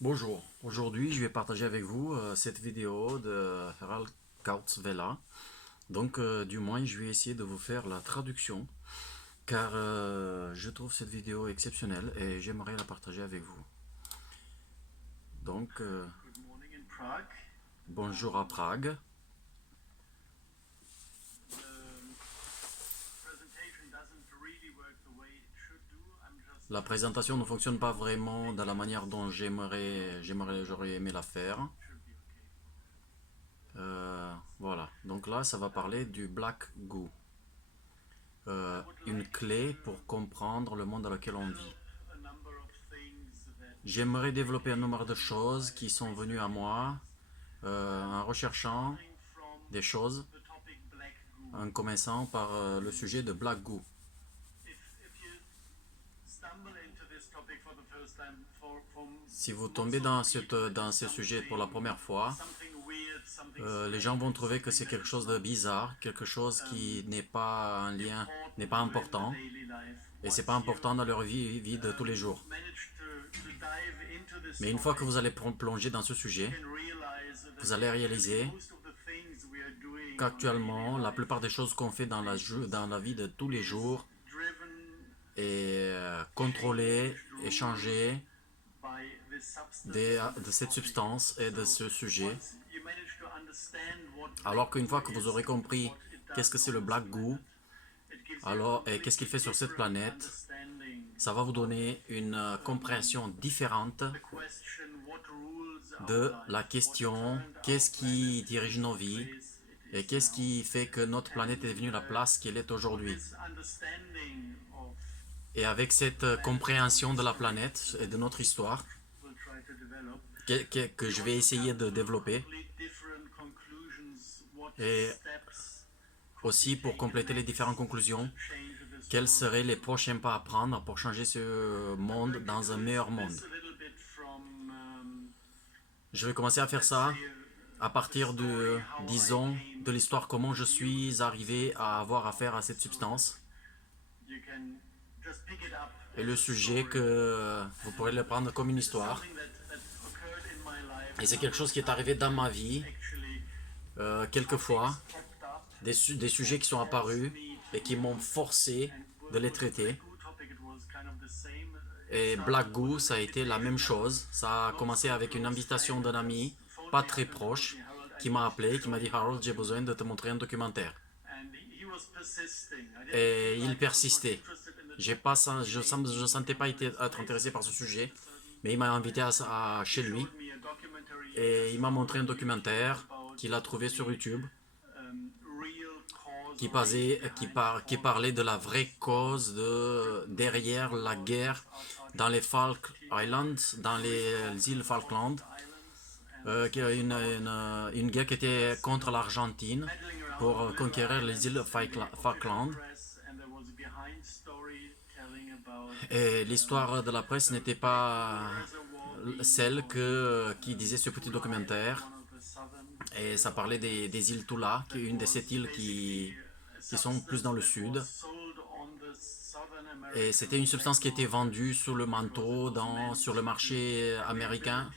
Bonjour, aujourd'hui je vais partager avec vous cette vidéo de Harald Kautzvela. Donc du moins je vais essayer de vous faire la traduction car je trouve cette vidéo exceptionnelle et j'aimerais la partager avec vous. Donc Good morning in Prague. bonjour à Prague. The presentation doesn't really work the way it should do. I'm just La présentation ne fonctionne pas vraiment de la manière dont j'aurais aimé la faire. should be okay. Voilà, donc là ça va parler du Black Goo. I would Une like clé to pour comprendre le monde dans lequel on vit. develop a number of things that J'aimerais développer un came nombre de to me choses while qui sont venues à moi researching this. en recherchant Starting from des choses, the topic black goo. en commençant par le sujet de Black Goo. If you stumble into this topic for the first time, for Si vous most tombez of dans, the people, it dans is ce sujet pour la première fois, something weird, something les gens vont strange, trouver que c'est something that quelque is chose de not bizarre, quelque chose qui n'est pas un lien, n'est important pas to in the important, daily life. et c'est pas Once you important dans leur vie de tous les jours. manage to dive into this Mais une fois que topic, vous allez plonger dans ce you sujet, can realize that vous allez réaliser most of the things we are doing on a daily qu'actuellement, la life plupart des choses qu'on fait dans la vie de tous les is jours driven, est contrôlée, changed, est ruled changée by this substance and de this cette topic. substance et de So ce sujet. once you manage to understand what black Alors qu'une goo fois que vous is aurez and compris what it qu'est-ce que does c'est le on this Black Goo, planet, it gives you a alors et qu'est-ce qu'il fait sur cette different planète, understanding ça va vous of donner une compréhension différente the question what rules our de la life, what question turned our qu'est-ce qui planet dirige into nos the vies place it et is qu'est-ce now. qui fait que notre planète est devenue And la place qu'elle est for aujourd'hui. this understanding of Et avec cette planet and compréhension de la history planète et de notre histoire we'll try to develop, que we je vais also essayer come de to développer, complete different conclusions, what et steps could aussi be pour taken compléter les next différentes conclusions, to change this quels world. seraient les prochains pas à prendre pour changer ce I'm monde going to dans un do meilleur monde. this a little bit from Je vais commencer à faire let's ça say à the partir story de, how I disons, came de l'histoire, comment je to use suis arrivé à avoir affaire à cette so that substance, you can just pick it up et as le a sujet story. que vous pourrez le prendre comme une This is histoire. something that occurred in my life Et a c'est number quelque chose of qui est arrivé dans ma vie, times. Actually, quelquefois, topics popped up des sujets qui sont apparus me et qui m'ont forcé and de les with the traiter. Black Goo topic it was kind of the same. It Et started Black with Goo, an ça a été la même invitation chose. Ça a not commencé so avec une close invitation friend d'un that ami, just phoned pas me très up and told proche, me, Harold, I qui need m'a you to appelé, qui show m'a dit me a Harold, j'ai besoin de documentary. te montrer un documentaire. And he was persisting. I didn't Et feel il like I was not persistait. interested in the J'ai topic. pas, je sentais pas être intéressé par ce sujet, mais il m'a invité chez He lui showed me a documentary he et just il m'a found montré un on YouTube documentaire about qu'il a trouvé sur the YouTube real cause or reason behind qui all parlait de these la wars vraie cause derrière la guerre dans les Falk Islands, dans les îles Falkland, une guerre qui était contre l'Argentine pour conquérir les îles Falkland. Et l'histoire de la presse n'était pas celle qui disait ce petit documentaire. Et ça parlait des îles Tula, qui est une de ces îles qui sont plus dans le sud. Et c'était une substance qui était vendue sous le manteau sur le marché américain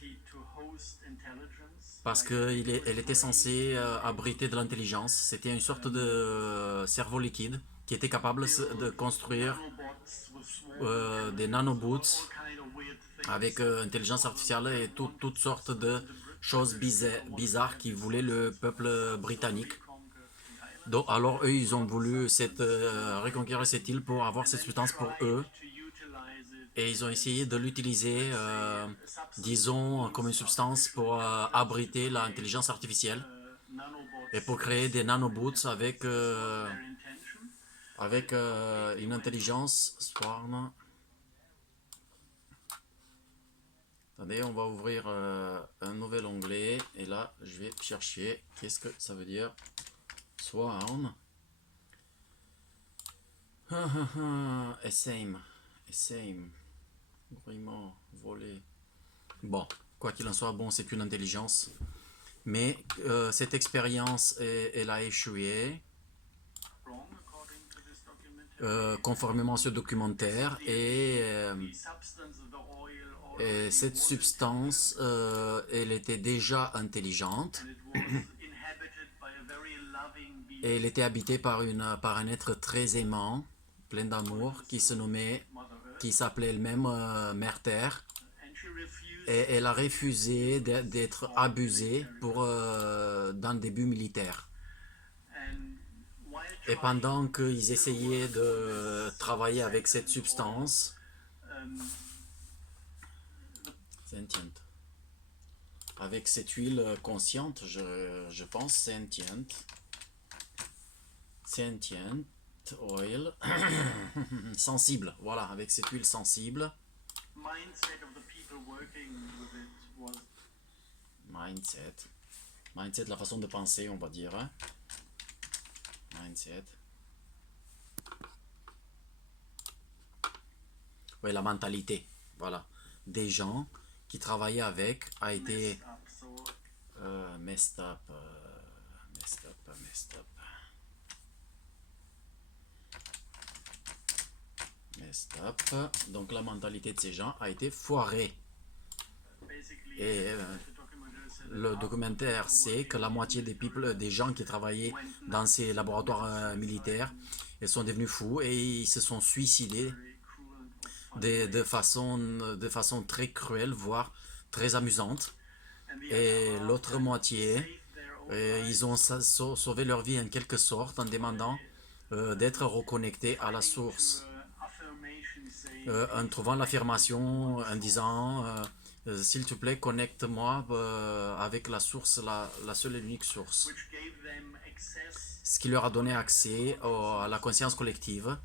parce qu'elle était censée abriter de l'intelligence. C'était une sorte de cerveau liquide qui était capable de construire des nanobots avec intelligence artificielle et toutes sortes de choses bizarres qui voulaient le peuple britannique. Donc, alors eux, ils ont voulu reconquérir cette île pour avoir cette substance pour eux. Et ils ont essayé de l'utiliser, disons, comme une substance pour abriter l'intelligence artificielle et pour créer des nanobots avec une intelligence Swarm. Attendez, on va ouvrir un nouvel onglet et là, je vais chercher qu'est-ce que ça veut dire Swarm. Same. Vraiment volé. Bon, quoi qu'il en soit, bon, c'est qu'une intelligence. Mais cette expérience, elle a échoué conformément à ce documentaire. Et Et cette substance, elle était déjà intelligente and it was inhabited by a very loving et being elle était habitée par un être très aimant, plein d'amour, qui s'appelait elle-même Mère Terre. and she refused Et elle a refusé d'être for abusée military pour, dans des buts militaires. and while Et trying pendant qu'ils to essayaient work with de this travailler avec cette second or substance, um, sentient, avec cette huile consciente, je pense, sentient oil, sensible, voilà, avec cette huile sensible, mindset of the people working with it was mindset, la façon de penser, on va dire, hein? Mindset. Oui, la mentalité, voilà, des gens qui travaillaient avec a été messed up. So messed up, messed up. Donc la mentalité de ces gens a été foirée. basically, Et the documentaire said that le half of the documentaire people sait que la working moitié des, des gens qui travaillaient dans ces laboratoires militaires, ils sont devenus fous et ils se sont suicidés very cruel and funny de façon très cruelle, voire très amusante. and the Et other half l'autre moitié, saved their own lives ils ont sauvé leur vie en quelque sorte en demandant d'être reconnectés à la to source, affirmation saying en trouvant l'affirmation, en disant s'il te plaît, connecte-moi avec la source, la seule et l'unique source. which gave them access Ce qui leur a donné accès à la conscience collective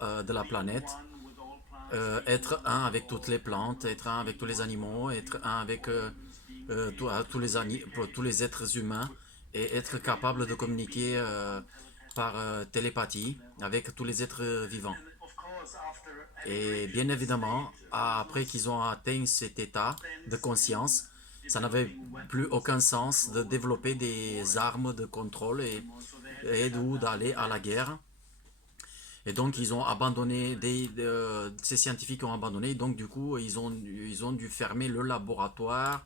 de la planète, one with all plants être un avec toutes les plantes, être un avec tous les animaux, être un avec tous les êtres humains et être capable de communiquer par télépathie avec tous les êtres vivants. and of course after having Et reached bien this évidemment, state, après qu'ils ont atteint cet état de conscience, ça n'avait plus aucun sens de développer des armes de contrôle so they had ou d'aller à la guerre. Et donc ils ont abandonné, ces scientifiques ont abandonné, donc du coup ils ont dû fermer le laboratoire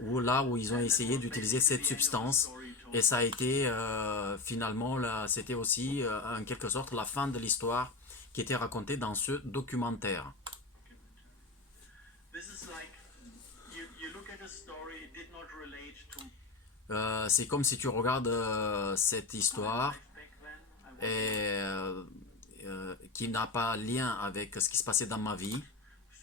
où, là où ils ont essayé d'utiliser cette substance. Et ça a été finalement, c'était aussi en quelque sorte la fin de l'histoire qui était racontée dans ce documentaire. this is like you look at a story, it did not relate to C'est comme si tu regardes cette histoire back then. qui n'a pas lien avec ce qui se passait dans ma vie,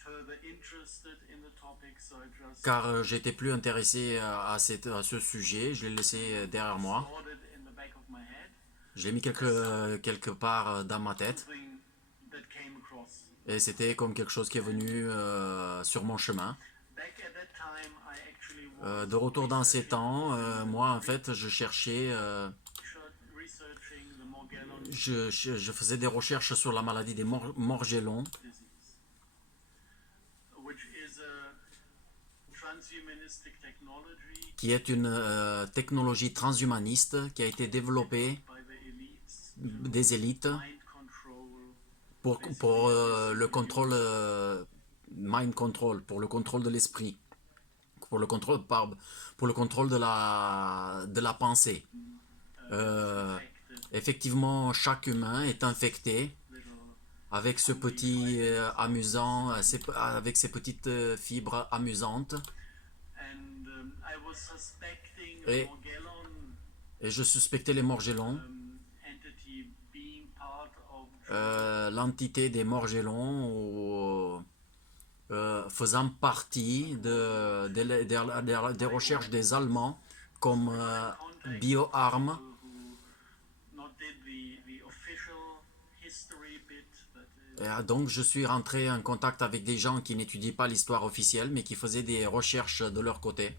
Further interested in the topic, so I just car j'étais plus intéressé à ce sujet, je l'ai laissé derrière moi, stored it in the back of my head, je l'ai mis quelque part dans ma tête, something that came across. et c'était comme quelque chose qui est venu sur mon chemin. Back at that time, I actually was De retour dans ces temps, moi en fait je cherchais, researching the Morgellon je faisais des recherches sur la maladie des morgellons, disease, which is a transhumanistic technology qui est une technologie transhumaniste qui a été développée by the elites des élites mind control pour le contrôle, mind control, pour le contrôle de l'esprit, pour le contrôle, pour le contrôle de la pensée. Effectivement, chaque humain est infecté little avec ce petit amusant, avec ces petites fibres amusantes. and I was suspecting Et- the Morgellon Et je suspectais les morgellons, entity being part of l'entité des morgellons, faisant partie des recherches des Allemands comme bioarmes. who not did the official history bit, but Et donc je suis rentré en contact avec des gens qui n'étudient pas l'histoire officielle, mais qui faisaient des recherches de leur côté.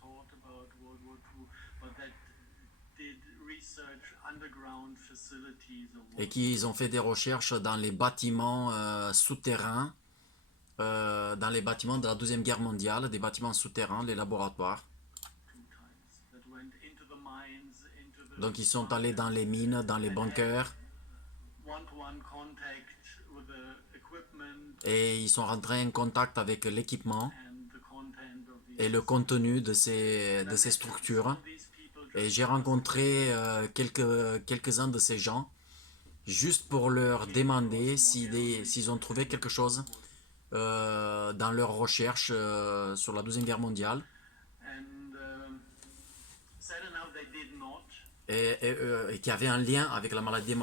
taught about World War II, but that did research underground facilities of Et qui ont fait des recherches dans les bâtiments souterrains, dans les bâtiments de la Deuxième Guerre mondiale, des bâtiments souterrains, les laboratoires. two times that went into the mines, into the Donc ils sont allés dans les mines, dans les bunkers, one-to-one contact with the equipment et ils sont rentrés en contact avec l'équipement and the content of et these. le contenu de ces structures. Et j'ai rencontré quelques-uns de ces gens juste pour leur demander s'ils ont trouvé quelque chose dans leurs recherches sur la Deuxième Guerre mondiale. And sad enough, they did not. Et qui avait un lien avec la maladie des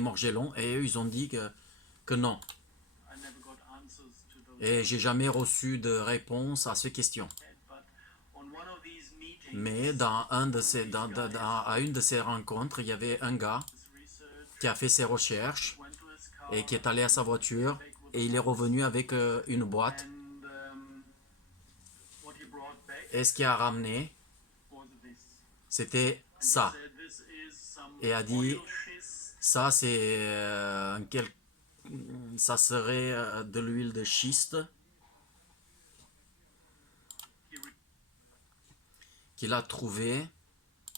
Morgellons, et eux, ils ont dit que non. I never got answers to those. Et j'ai jamais reçu de réponse à ces questions. But on one of these meetings, Mais à une de ces rencontres, il y avait un gars this research qui a fait ses recherches went to his car et qui est allé à sa voiture et il est revenu avec une boîte. and what he brought back Et ce qu'il a ramené, was this. c'était ça. Said this is some Et a dit, oil schist ça c'est ça serait de l'huile de schiste he qu'il a trouvé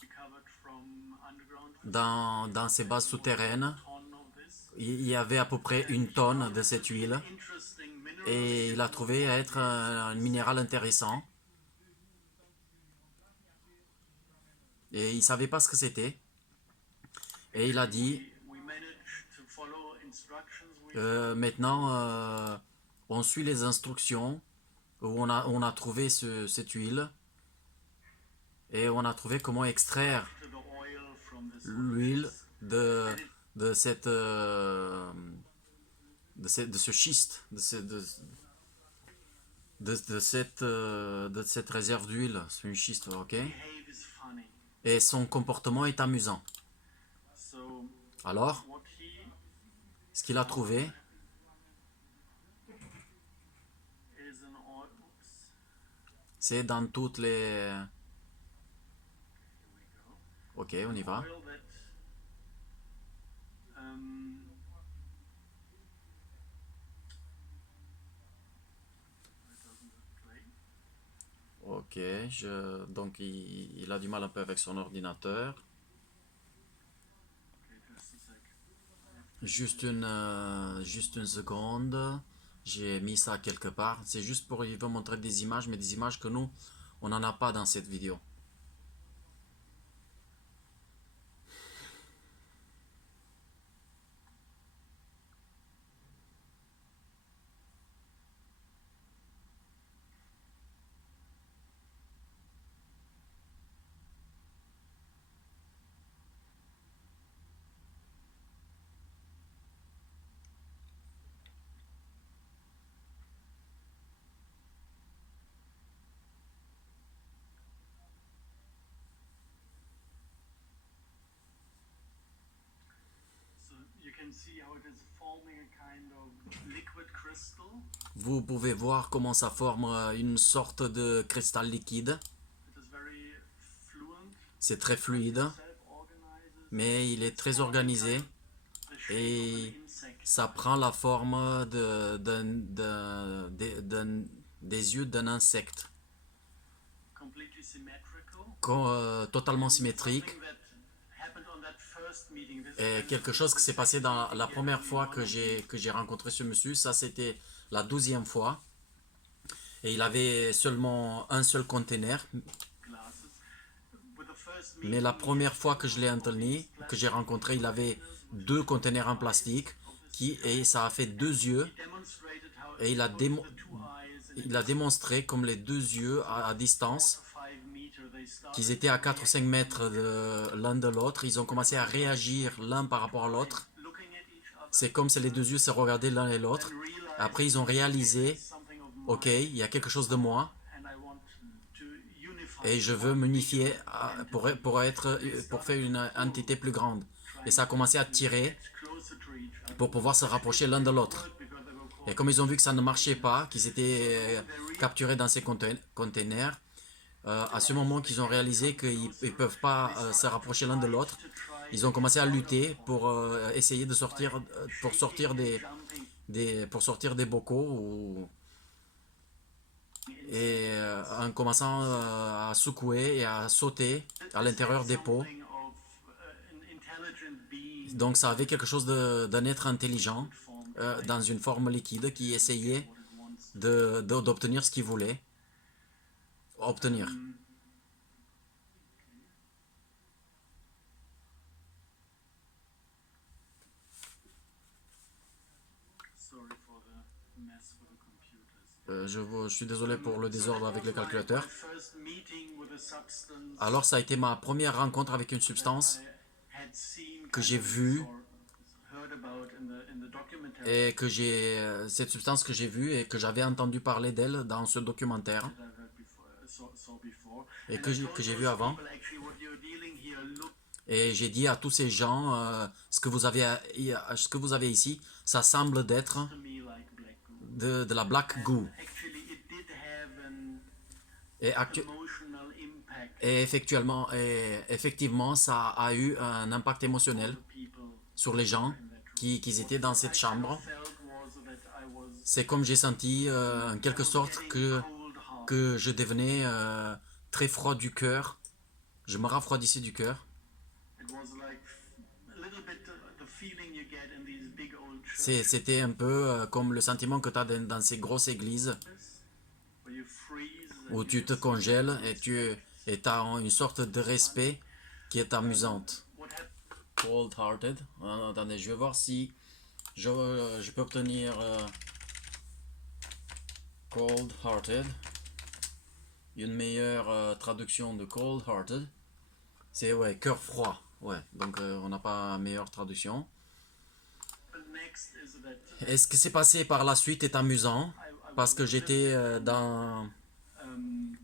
recovered from underground. dans ses bases souterraines. Ton of this Il y avait à peu près 1 tonne de cette huile interesting mineral. et il a trouvé être un minéral intéressant. Et il ne savait pas ce que c'était. Et il a dit, We managed to follow instructions. maintenant, on suit les instructions où on a trouvé cette huile et on a trouvé comment extraire To the oil from this. l'huile de ce schiste, de cette réserve d'huile. C'est une schiste, ok? Behave is funny. Et son comportement est amusant. So Alors, what he ce qu'il a trouvé, is an oil. Oops. c'est dans toutes les... Ok, on y va. Oil that it doesn't play. Ok, donc il a du mal un peu avec son ordinateur. Okay, just a sec. Juste une seconde. J'ai mis ça quelque part. C'est juste pour il veut montrer des images, mais des images que nous, on n'en a pas dans cette vidéo. So you can see how it is forming a kind of liquid crystal. Vous pouvez voir comment ça forme une sorte de cristal liquide. It is very fluent, C'est très fluide, self-organizes. mais il est très organisé The shape et of an insect. ça prend la forme des yeux d'un insecte, Completely symmetrical. totalement symétrique. Something that happened on that first meeting. This Et quelque chose qui s'est passé dans la première fois que j'ai rencontré ce monsieur, ça c'était la 12e fois. Et il avait seulement un seul conteneur. glasses. With the first Mais la première fois que je l'ai entendu, que j'ai rencontré, il avait 2 conteneurs en plastique et ça a fait 2 yeux. demonstrated how Et il a the two eyes il a démontré comme les 2 yeux à distance, 5 meters they started qu'ils étaient à 4 ou 5 mètres l'un de l'autre. Ils ont commencé à réagir l'un par rapport à l'autre. looking at each other C'est comme si les 2 yeux se regardaient l'un et l'autre. realized Après, ils ont réalisé, something of mine ok, il y a quelque chose de moi and I want to unify et je veux m'unifier pour faire une entité plus grande. Et ça a commencé à tirer closer to each other pour pouvoir se rapprocher l'un de l'autre. because they were called Et comme ils ont vu que ça ne marchait pas, qu'ils étaient capturés dans ces containers, à ce moment qu'ils ont réalisé qu'ils ne peuvent pas se rapprocher l'un de l'autre, ils ont commencé à lutter pour essayer de sortir, pour sortir des bocaux et en commençant à secouer et à sauter à l'intérieur des pots. something of an intelligent being Donc ça avait quelque chose d'un être intelligent form dans une forme liquide qui essayait what it wants. d'obtenir ce qu'il voulait obtenir. Sorry for the mess with the computers. Je suis désolé pour le So désordre that avec was le calculateur. my first meeting with a substance Alors ça a été ma première rencontre avec une that substance I had seen que kind j'ai of vue or heard about in the documentary et que cette substance que j'ai vue et que j'avais entendu parler d'elle dans ce documentaire that I heard before, saw before. et And que I told j'ai vu those avant. people, actually, what you're dealing here look Et j'ai dit à tous ces gens, ce que vous avez, ce que vous avez ici, ça semble d'être to me like black goo. de la black goo. Actually, it did have an Et, emotional impact effectivement, ça a eu un impact on émotionnel the people sur les gens in that room. qui étaient dans cette chambre. Felt was that I was C'est comme j'ai senti, en quelque sorte, getting cold heart. que je devenais très froid du cœur. Je me rafraudissais du cœur. It was like a little bit the feeling you get in these big old churches C'était un peu comme le sentiment que tu as dans ces grosses églises where you freeze and où tu te congèles et tu as une sorte de respect qui est amusante. what happened Cold-hearted. Attendez, je vais voir si je peux obtenir cold-hearted. Une meilleure traduction de cold-hearted. C'est ouais, cœur froid. Ouais, donc on n'a pas meilleure traduction. next is that Et ce qui s'est passé par la suite est amusant I parce que was j'étais dans... in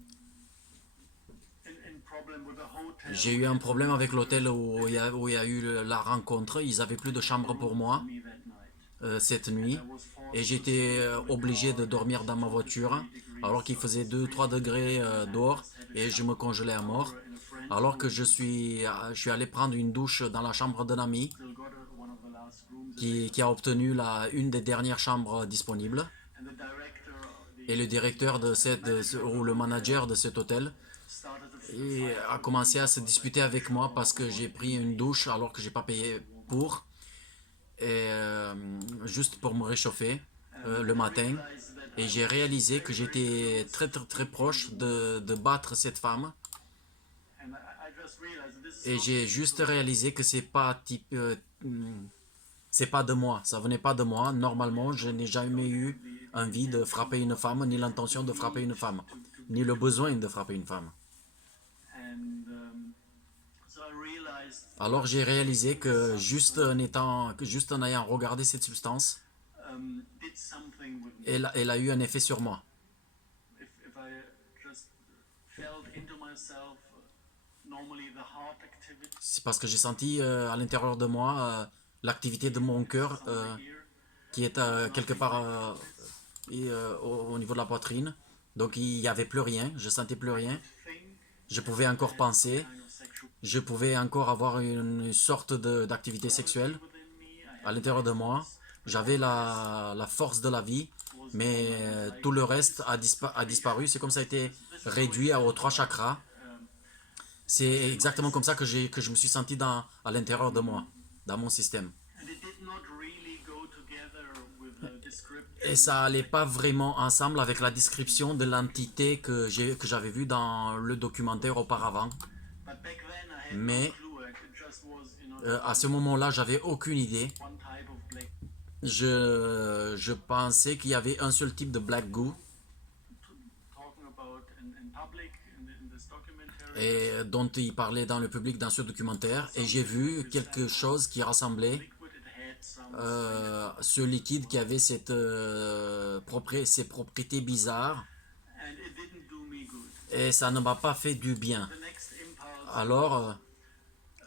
problem with the hotel. J'ai eu un problème avec l'hôtel où il y a eu la rencontre. Ils avaient plus de chambre pour moi Me that night. cette nuit. I was forced Et j'étais obligé de dormir dans ma voiture alors qu'il faisait 2-3 degrés dehors et je me congelais à mort. in a friend Alors que je suis allé prendre une douche dans la chambre d'un ami still got one of the last rooms qui a obtenu une des dernières chambres disponibles. and the director Et le directeur ou le manager de cet hôtel started to a commencé à se disputer avec moi parce que j'ai pris une douche alors que j'ai pas payé pour. Et juste pour me réchauffer le matin. realize that Et j'ai réalisé que j'étais très très très proche de battre cette femme. and I just realized this is Et j'ai juste réalisé que c'est pas de moi, ça venait pas de moi. Normalement, je n'ai jamais eu envie de frapper une femme, ni l'intention de frapper une femme, ni le besoin de frapper une femme. and so I realized Alors j'ai réalisé que juste en ayant regardé cette substance, did something with me. elle a eu un effet sur moi. If I just felt into myself, normally the heart activity C'est parce que j'ai senti à l'intérieur de moi l'activité de mon cœur here, qui est quelque part au niveau de la poitrine. Donc il n'y avait plus rien, je sentais plus rien. think Je pouvais encore penser, kind of sexual je pouvais encore avoir une sorte d'activité sexuelle within me. I à l'intérieur de moi. J'avais la force de la vie, mais tout le reste a disparu. C'est comme ça a été réduit aux 3 chakras. C'est exactement comme ça que je me suis senti à l'intérieur de moi, dans mon système. and it did not really go together with the description. Et ça allait pas vraiment ensemble avec la description de l'entité que j'avais vue dans le documentaire auparavant. But back then I had Mais no clue. It just was, à ce moment-là, j'avais aucune idée. one type of black. Je pensais qu'il y avait un seul type de black goo Talking about in public in this documentary. et dont il parlait dans le public dans ce documentaire. Et j'ai vu quelque chose qui rassemblait Liquid, it had some, ce liquide qui avait ces propriétés bizarres. and it didn't do me good. Et ça ne m'a pas fait du bien. The next impulse, Alors,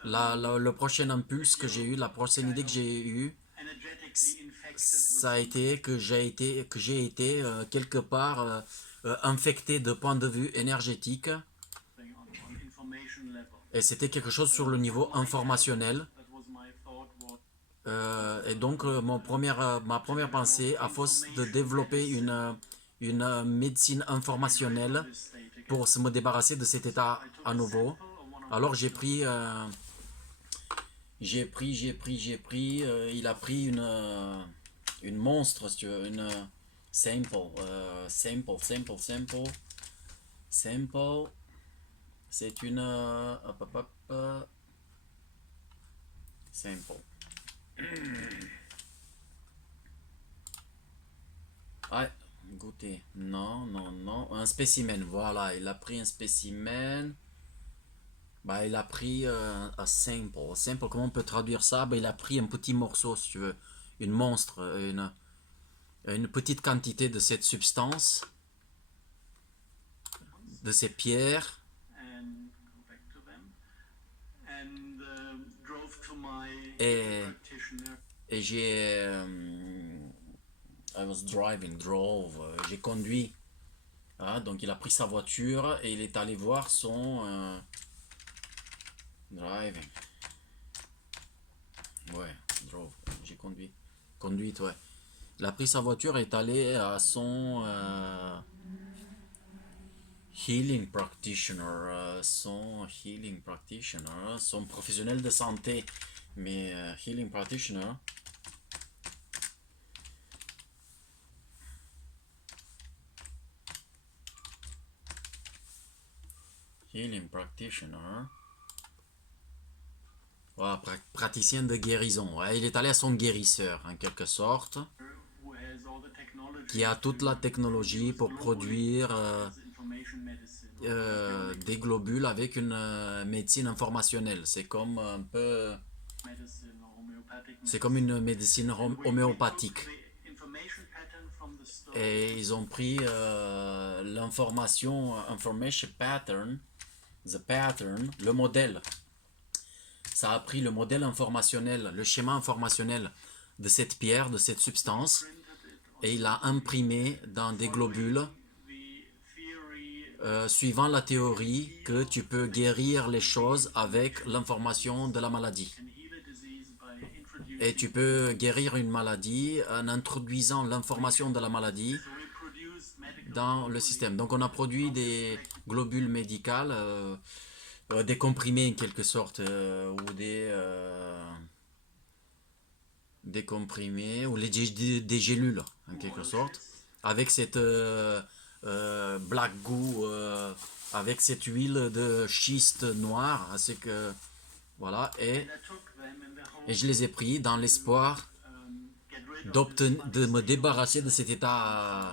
le prochain impulse que j'ai eu, la prochaine idée que j'ai eue, energetically infected ça a été que j'ai été quelque part infecté de point de vue énergétique. with on information level. Et c'était quelque chose sur le niveau informationnel. That was my thought. Was Et donc, ma première pensée, à force de développer une médecine informationnelle this state again. pour se me débarrasser de cet état à nouveau, alors il a pris une monstre, si tu veux, une sample, sample, c'est une hop, hop, hop, sample. Ah, goûter. Non, non, non. Un spécimen, voilà. Il a pris un spécimen. Bah, il a pris un sample. Sample, comment on peut traduire ça? Bah, il a pris un petit morceau, si tu veux. Une monstre, une petite quantité de cette substance, de ces pierres. and go back to them and drove to my Et, practitioner. et j'ai. I was driving, drove. J'ai conduit. Ah, donc il a pris sa voiture et il est allé voir son. Driving. Ouais, drove. J'ai conduit. Conduite, ouais. Il a pris sa voiture et est allé à son healing practitioner. Son healing practitioner. Son professionnel de santé. Mais healing practitioner. Healing practitioner. Voilà, praticien de guérison. Ouais, il est allé à son guérisseur, en quelque sorte, Who has all the technology qui a toute la technologie pour produire as information medicine or des globules avec une médecine informationnelle. C'est comme un peu, medicine or homeopathic c'est medicine. comme une médecine We took homéopathique. the information pattern from the stone Et ils ont pris l'information, information pattern, the pattern, le modèle. Ça a pris le modèle informationnel, le schéma informationnel de cette pierre, de cette substance, printed it on et il l'a imprimé dans des globules, the theory suivant la théorie que tu peux guérir les choses avec l'information de la maladie. can heal a disease by introducing. Et tu peux guérir une maladie en introduisant l'information de la maladie So we produce medical dans le système. Donc on a produit des globules médicales, des comprimés en quelque sorte, ou des comprimés, ou des gélules en quelque sorte, avec cette black goo, avec cette huile de schiste noire, c'est que voilà, I took them in the et home je les ai pris dans l'espoir get rid of this de me débarrasser de cet état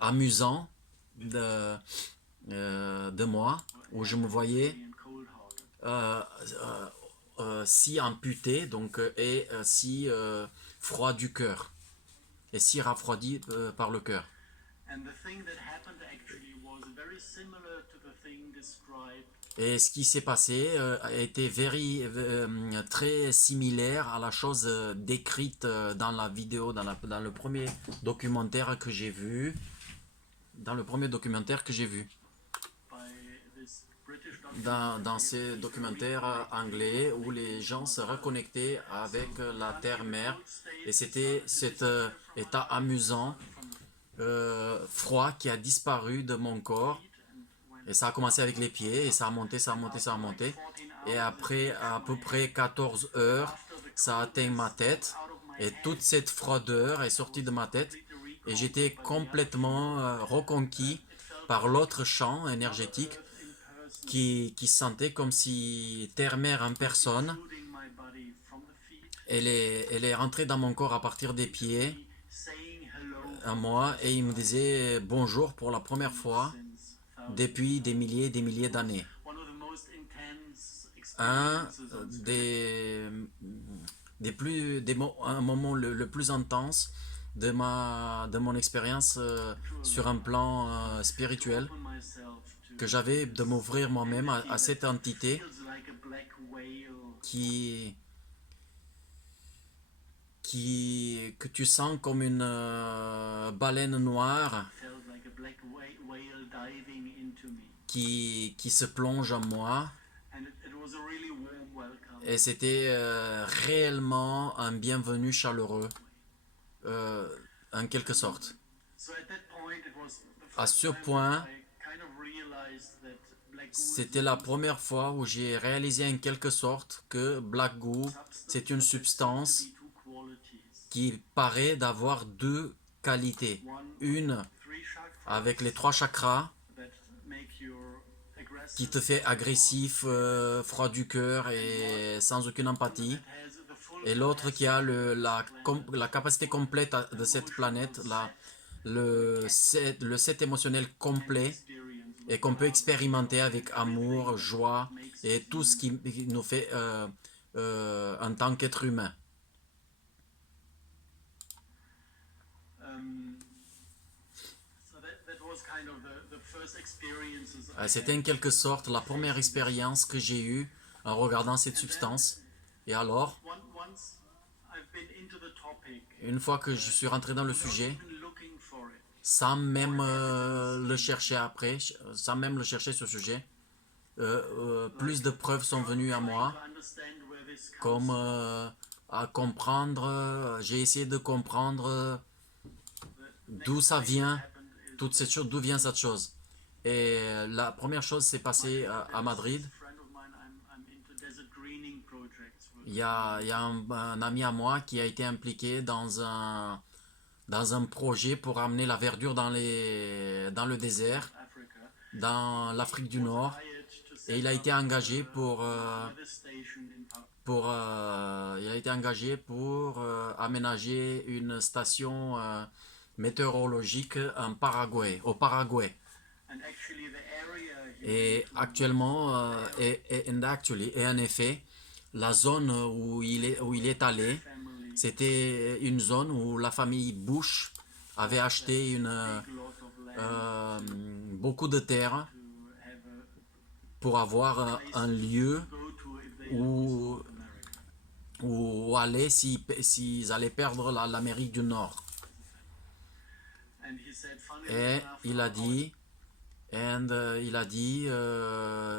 amusant de moi, où je me voyais and cold-hearted. si amputé donc, et si froid du cœur, et si rafraidi par le cœur. And the thing that happened actually was very similar to the thing described Et ce qui s'est passé a été très similaire à la chose décrite dans la vidéo, dans le premier documentaire que j'ai vu. Dans le premier documentaire que j'ai vu. by this British doctor. Dans ces documentaires anglais où les gens se reconnectaient avec la terre-mère. Et c'était cet état amusant, froid qui a disparu de mon corps. Et ça a commencé avec les pieds et ça a monté, ça a monté, ça a monté. Et après à peu près 14 heures, ça a atteint ma tête. Et toute cette froideur est sortie de ma tête. Et j'étais complètement reconquis par l'autre champ énergétique qui se sentait comme si terre-mère en personne, Including my body from the feet, elle est rentrée dans mon corps à partir des pieds, saying hello à moi, et il me disait bonjour pour la première fois since thousands. depuis des milliers d'années. One of the most intense Un experiences on spirit. un moment le plus intense de mon expérience sur un plan spirituel Open myself to que j'avais de m'ouvrir moi-même à cette entité feels like a black whale que tu sens comme une baleine noire felt like a black whale diving into me, qui se plonge en moi. and it was a really warm welcome. Et c'était réellement un bienvenu chaleureux, en quelque sorte. So at that point, it was the À first ce time point, I kind of realized that black goo is c'était la première fois où j'ai réalisé en quelque sorte que Black Goo, c'est une substance two qualities. qui paraît d'avoir deux qualités. One, Une three chakras avec les trois chakras that make you qui aggressive, te fait agressif, froid du cœur et sans aucune empathie. that has the full Et l'autre qui a capacity la capacité complète de cette planète, le set émotionnel complet experience et qu'on peut expérimenter avec amour, joie et tout ce qui nous fait en tant qu'être humain. So that was kind of the first experiences C'était en quelque sorte la première expérience que j'ai eue en regardant cette substance. Et alors, Once I've been into the topic, une fois que je suis rentré dans le sujet, even looking for it, sans même le chercher après, sans même le chercher ce sujet, plus de preuves sont venues à moi, to understand where this comes comme à comprendre, j'ai essayé de comprendre d'où ça vient, happened is toute cette chose, d'où vient cette chose. Et la première chose s'est passée à Madrid. a friend of mine, I'm into desert greening projects with Il y a un ami à moi qui a été impliqué dans un projet pour amener la verdure dans le désert, Africa. dans l'Afrique du Nord. Hired to Et set il a été engagé weather station pour aménager une station météorologique au Paraguay. and actually the area he Et actuellement, et en effet, la zone où il est allé, family c'était une zone où la famille Bush avait acheté lot of land beaucoup de terre to have pour avoir un lieu go to if they où, lose America. où aller s'ils allaient perdre l'Amérique du Nord. And he said, funny Et enough, il a dit,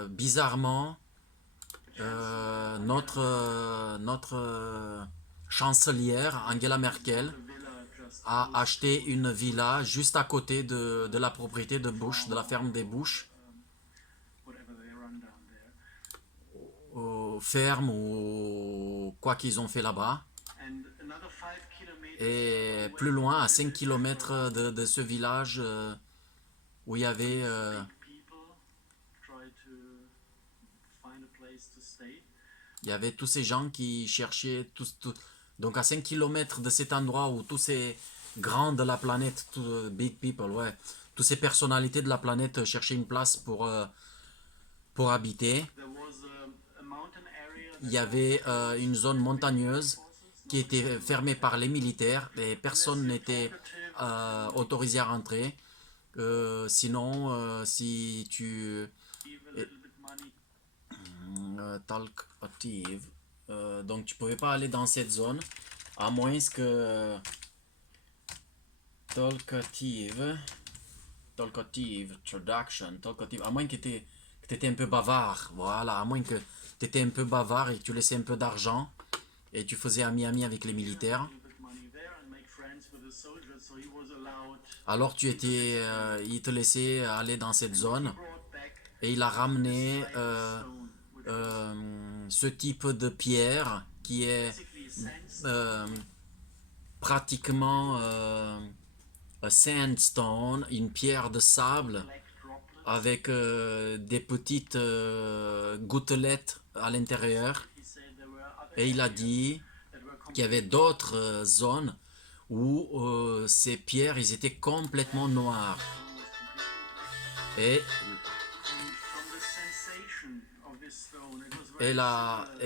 bizarrement, notre chancelière Angela Merkel the villa just a acheté une villa juste à côté de la propriété de Bush, de la ferme des Bush, whatever they run down there. ferme ou quoi qu'ils ont fait là-bas. And another 5 kilometers Et plus loin, à 5 km de ce village où il y avait people try to find a place to stay. tous ces gens qui cherchaient, donc à 5 km de cet endroit où tous ces grands de la planète, big people, ouais, toutes ces personnalités de la planète cherchaient une place pour habiter. There was a mountain area Il y avait une zone montagneuse qui était fermée par les militaires et personne n'était autorisé à rentrer. Sinon, si tu give a little bit money. talkative, donc tu pouvais pas aller dans cette zone à moins que talkative, à moins que tu étais un peu bavard, voilà, à moins que tu étais un peu bavard et que tu laissais un peu d'argent et tu faisais ami-ami avec les militaires. A little bit money there and make friends with the soldiers. So he was allowed. Alors il te laissait aller dans cette zone Brought back et il a ramené stone, which ce type de pierre qui est basically sandstone. pratiquement un sandstone, une pierre de sable Black droplets. avec des petites gouttelettes à l'intérieur. He said there were other Et il a areas dit that were qu'il y avait d'autres zones où ces pierres ils étaient complètement noires. Et, from the sensation of this stone, it was very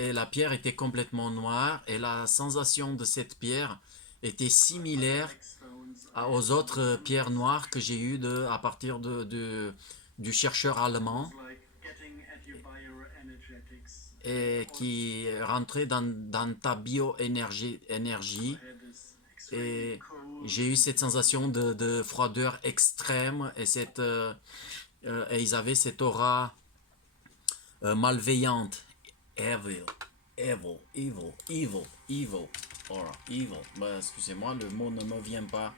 et la pierre était complètement noire et la sensation de cette pierre était similaire like stones aux autres pierres noires que j'ai eues à partir du chercheur allemand like getting at your bioenergetics. et qui rentrait dans ta bioénergie. Had this extreme Et cold j'ai eu cette sensation de froideur extrême et et ils avaient cette aura malveillante. Evil. Aura, evil. Bah, excusez-moi, le mot ne me vient pas.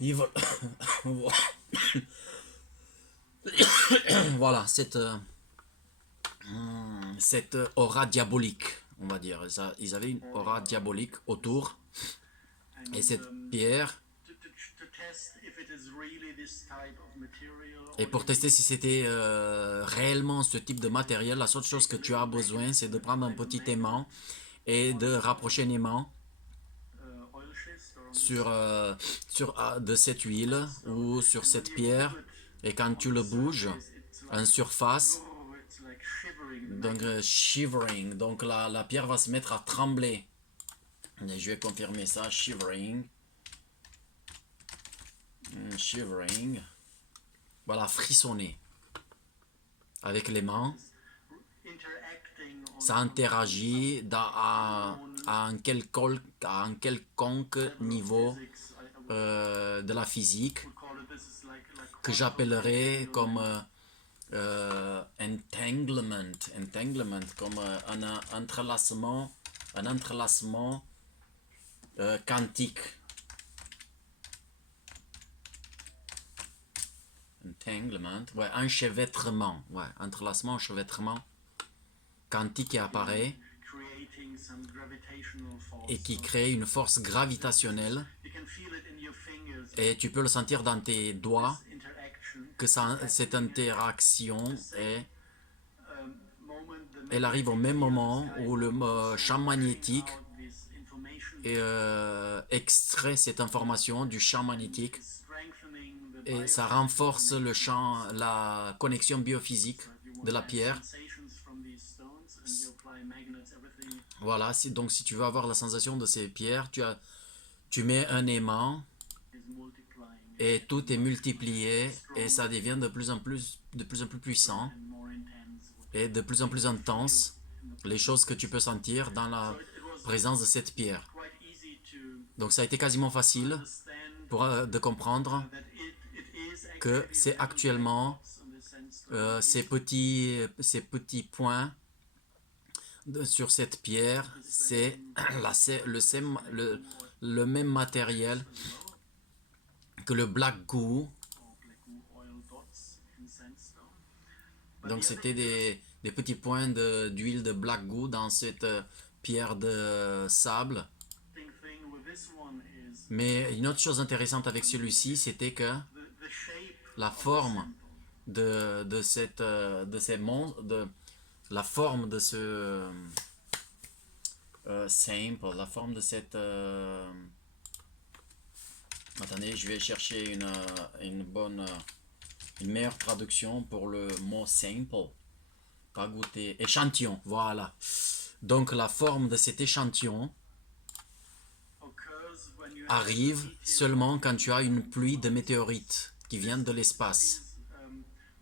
Evil. Voilà, cette aura diabolique. on va dire. Ils avaient une aura diabolique autour. And Et cette pierre, to test if it is really this type of material, et or pour tester si c'était réellement ce type de matériel, la seule chose que tu as besoin, c'est de prendre un petit aimant et de rapprocher un aimant oil schist or de cette huile ou sur cette pierre. Et quand tu le bouges en surface, it's like shivering. donc shivering, donc la pierre va se mettre à trembler. Et je vais confirmer ça, shivering. Shivering. Voilà, frissonner. Avec l'aimant, Interacting on ça interagit à un quelconque niveau physics. de la physique I call it this is like que j'appellerais comme entanglement, comme un entrelacement quantique. Entanglement, ouais, enchevêtrement, ouais, entrelacement, enchevêtrement quantique qui apparaît creating some gravitational force. et qui crée une force gravitationnelle, You can feel it in your fingers. et tu peux le sentir dans tes doigts Interaction. que cette interaction Moment the elle arrive au même moment où le champ magnétique this information extrait cette information du champ magnétique strengthening the et ça renforce le champ, la connexion biophysique de la pierre. sensations from these stones, and you apply magnets, everything Voilà, donc si tu veux avoir la sensation de ces pierres, tu mets un aimant is multiplying et tout est multiplié et ça devient de plus en plus puissant and more intense. et de plus en plus intense, les choses que tu peux sentir dans la présence de cette pierre. Quite easy to Donc ça a été quasiment facile understand de comprendre that it is que c'est actuellement on the sense ces petits points sur cette pierre, c'est le même matériel que le black goo. oil dots in sandstone. Donc c'était des petits points d'huile de black goo dans cette pierre de sable. Thing with this one is Mais une autre chose intéressante avec celui-ci, c'était que the shape la forme de ces monstres, la forme de ce sample, la forme de cette attendez, je vais chercher une meilleure traduction pour le mot sample, pas goûter, échantillon, voilà. Donc la forme de cet échantillon occurs when you arrive seulement quand tu as une pluie de météorites qui viennent de l'espace.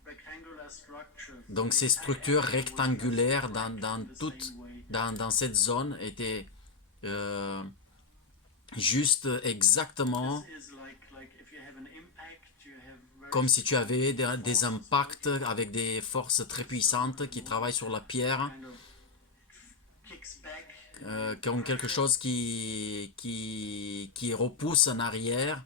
rectangular structures. Donc ces structures rectangulaires dans cette zone étaient juste exactement Is like if you have an impact, you have very comme si tu avais des impacts avec des forces très puissantes qui travaillent sur la pierre, kind of kicks back. qui ont quelque chose qui repousse en arrière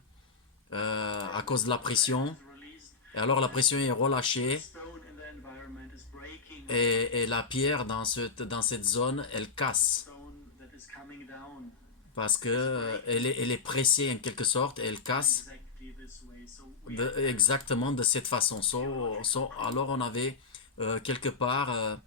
à cause de la pression. Released Et alors la pression est relâchée stone in the environment is breaking. et la pierre dans cette zone, elle casse. Stone that is coming down Parce que elle est pressée en quelque sorte, et elle casse exactly this way. So we exactement de cette façon. Alors on avait quelque part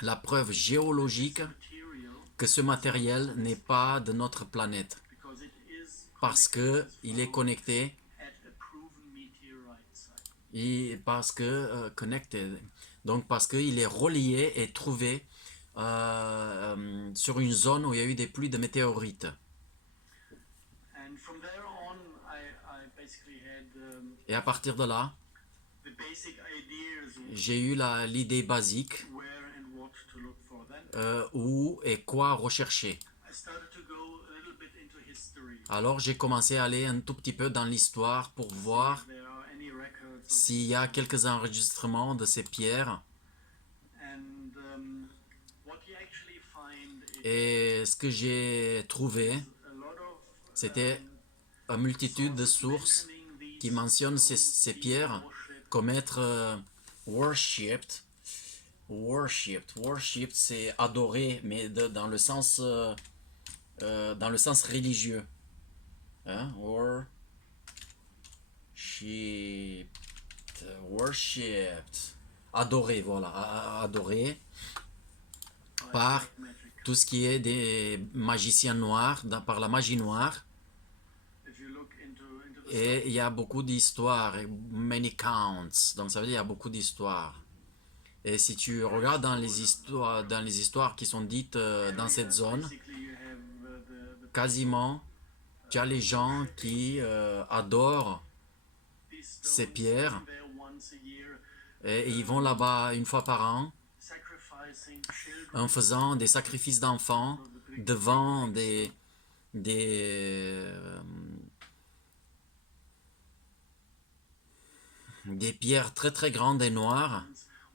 la preuve géologique material que ce matériel n'est pas de notre planète because it is parce que il est connecté at a proven meteorite site. parce que connected, donc parce qu'il est relié et trouvé sur une zone où il y a eu des pluies de météorites. And from there on, I basically had Et à partir de là, the basic ideas of j'ai eu l'idée basique where and what to look for. Then où et quoi rechercher. I started to go a little bit into history. Alors j'ai commencé à aller un tout petit peu dans l'histoire pour voir There are any records of, s'il y a quelques enregistrements de ces pierres. and what you actually find is Et ce que j'ai trouvé, a lot of c'était une multitude de sources mentioning qui these mentionnent ces pierres comme être worshipped Worshipped. Worshipped, c'est adorer, mais dans le sens religieux. Hein? Worshipped. Adorer, voilà. Adorer by par black magic. tout ce qui est des magiciens noirs, par la magie noire. If you look into the Et il y a beaucoup d'histoires, many counts. Donc ça veut dire il y a beaucoup d'histoires. Et si tu regardes dans les histoires qui sont dites dans cette zone, basically you have the quasiment, tu as les gens qui adorent these ces stones pierres going there once a year, et ils vont là-bas une fois par an sacrificing children en faisant des sacrifices d'enfants devant des, des pierres très très grandes et noires,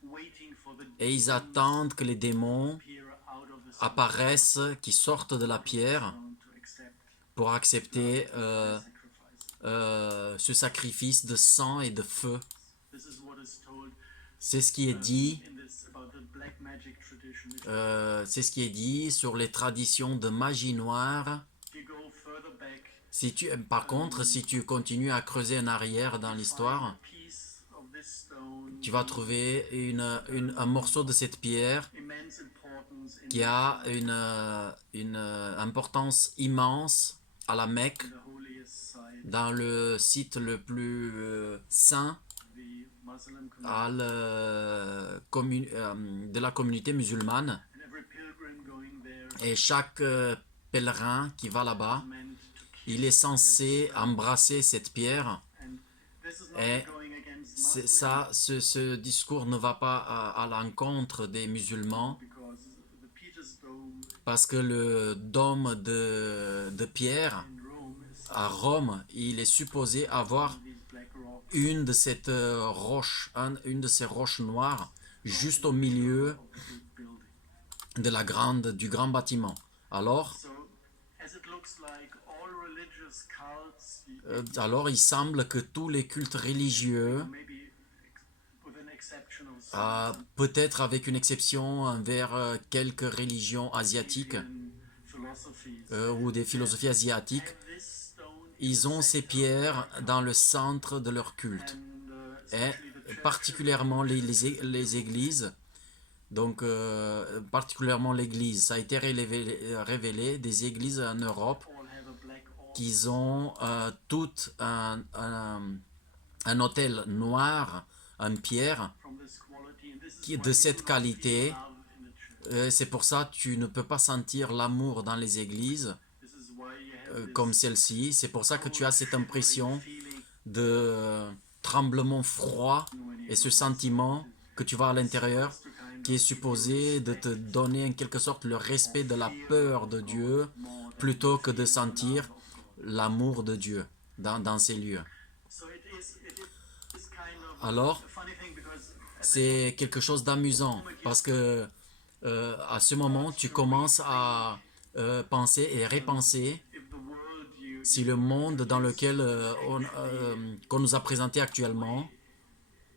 waiting for the et ils attendent que les démons peer out of the apparaissent, qui sortent de la pierre stone to accept pour accepter sacrifice. ce sacrifice de sang et de feu. This is what is told C'est ce qui est dit, in this about the black magic tradition. c'est ce qui est dit sur les traditions de magie noire. If you go further back, Par contre, si tu continues à creuser en arrière dans l'histoire, a piece of this stone tu vas trouver un morceau de cette pierre immense importance in qui a une importance immense à la Mecque, the holiest side, dans le site le plus saint the Muslim community. De la communauté musulmane. And every pilgrim going there Et chaque pèlerin qui va là-bas, meant to keep. il est censé embrasser cette pierre. And this is not Et going against ce discours ne va pas à l'encontre des musulmans, because the Peter's Dome parce que le dôme de pierre in Rome is à Rome, il est supposé avoir these black rocks une de ces roches noires juste au milieu of the big building. du grand bâtiment. Alors, So, as it looks like all religious cults, alors il semble que tous les cultes religieux, maybe with an exception of some peut-être avec une exception envers quelques religions asiatiques philosophies, ou des philosophies asiatiques, have this stone ils ont ces pierres dans le centre de leur culte. and Et especially the church particulièrement les églises, donc particulièrement l'église, ça a été révélé des églises en Europe all have a black altar qui ont toutes un autel noir en pierre from this quality, and this is qui est why de you cette do not qualité. feel love in the church. C'est pour ça que tu ne peux pas sentir l'amour dans les églises This is why you have this comme celle-ci. C'est pour ça que tu as cette impression feeling de tremblement froid et ce sentiment que tu vas à l'intérieur qui est supposé de te donner en quelque sorte le respect de la peur de Dieu plutôt que de sentir l'amour de Dieu dans ces lieux. so it is kind of Alors, a funny thing because c'est quelque chose d'amusant parce que à ce moment, tu commences à penser et repenser if the world you si le monde dans lequel qu'on nous a présenté actuellement,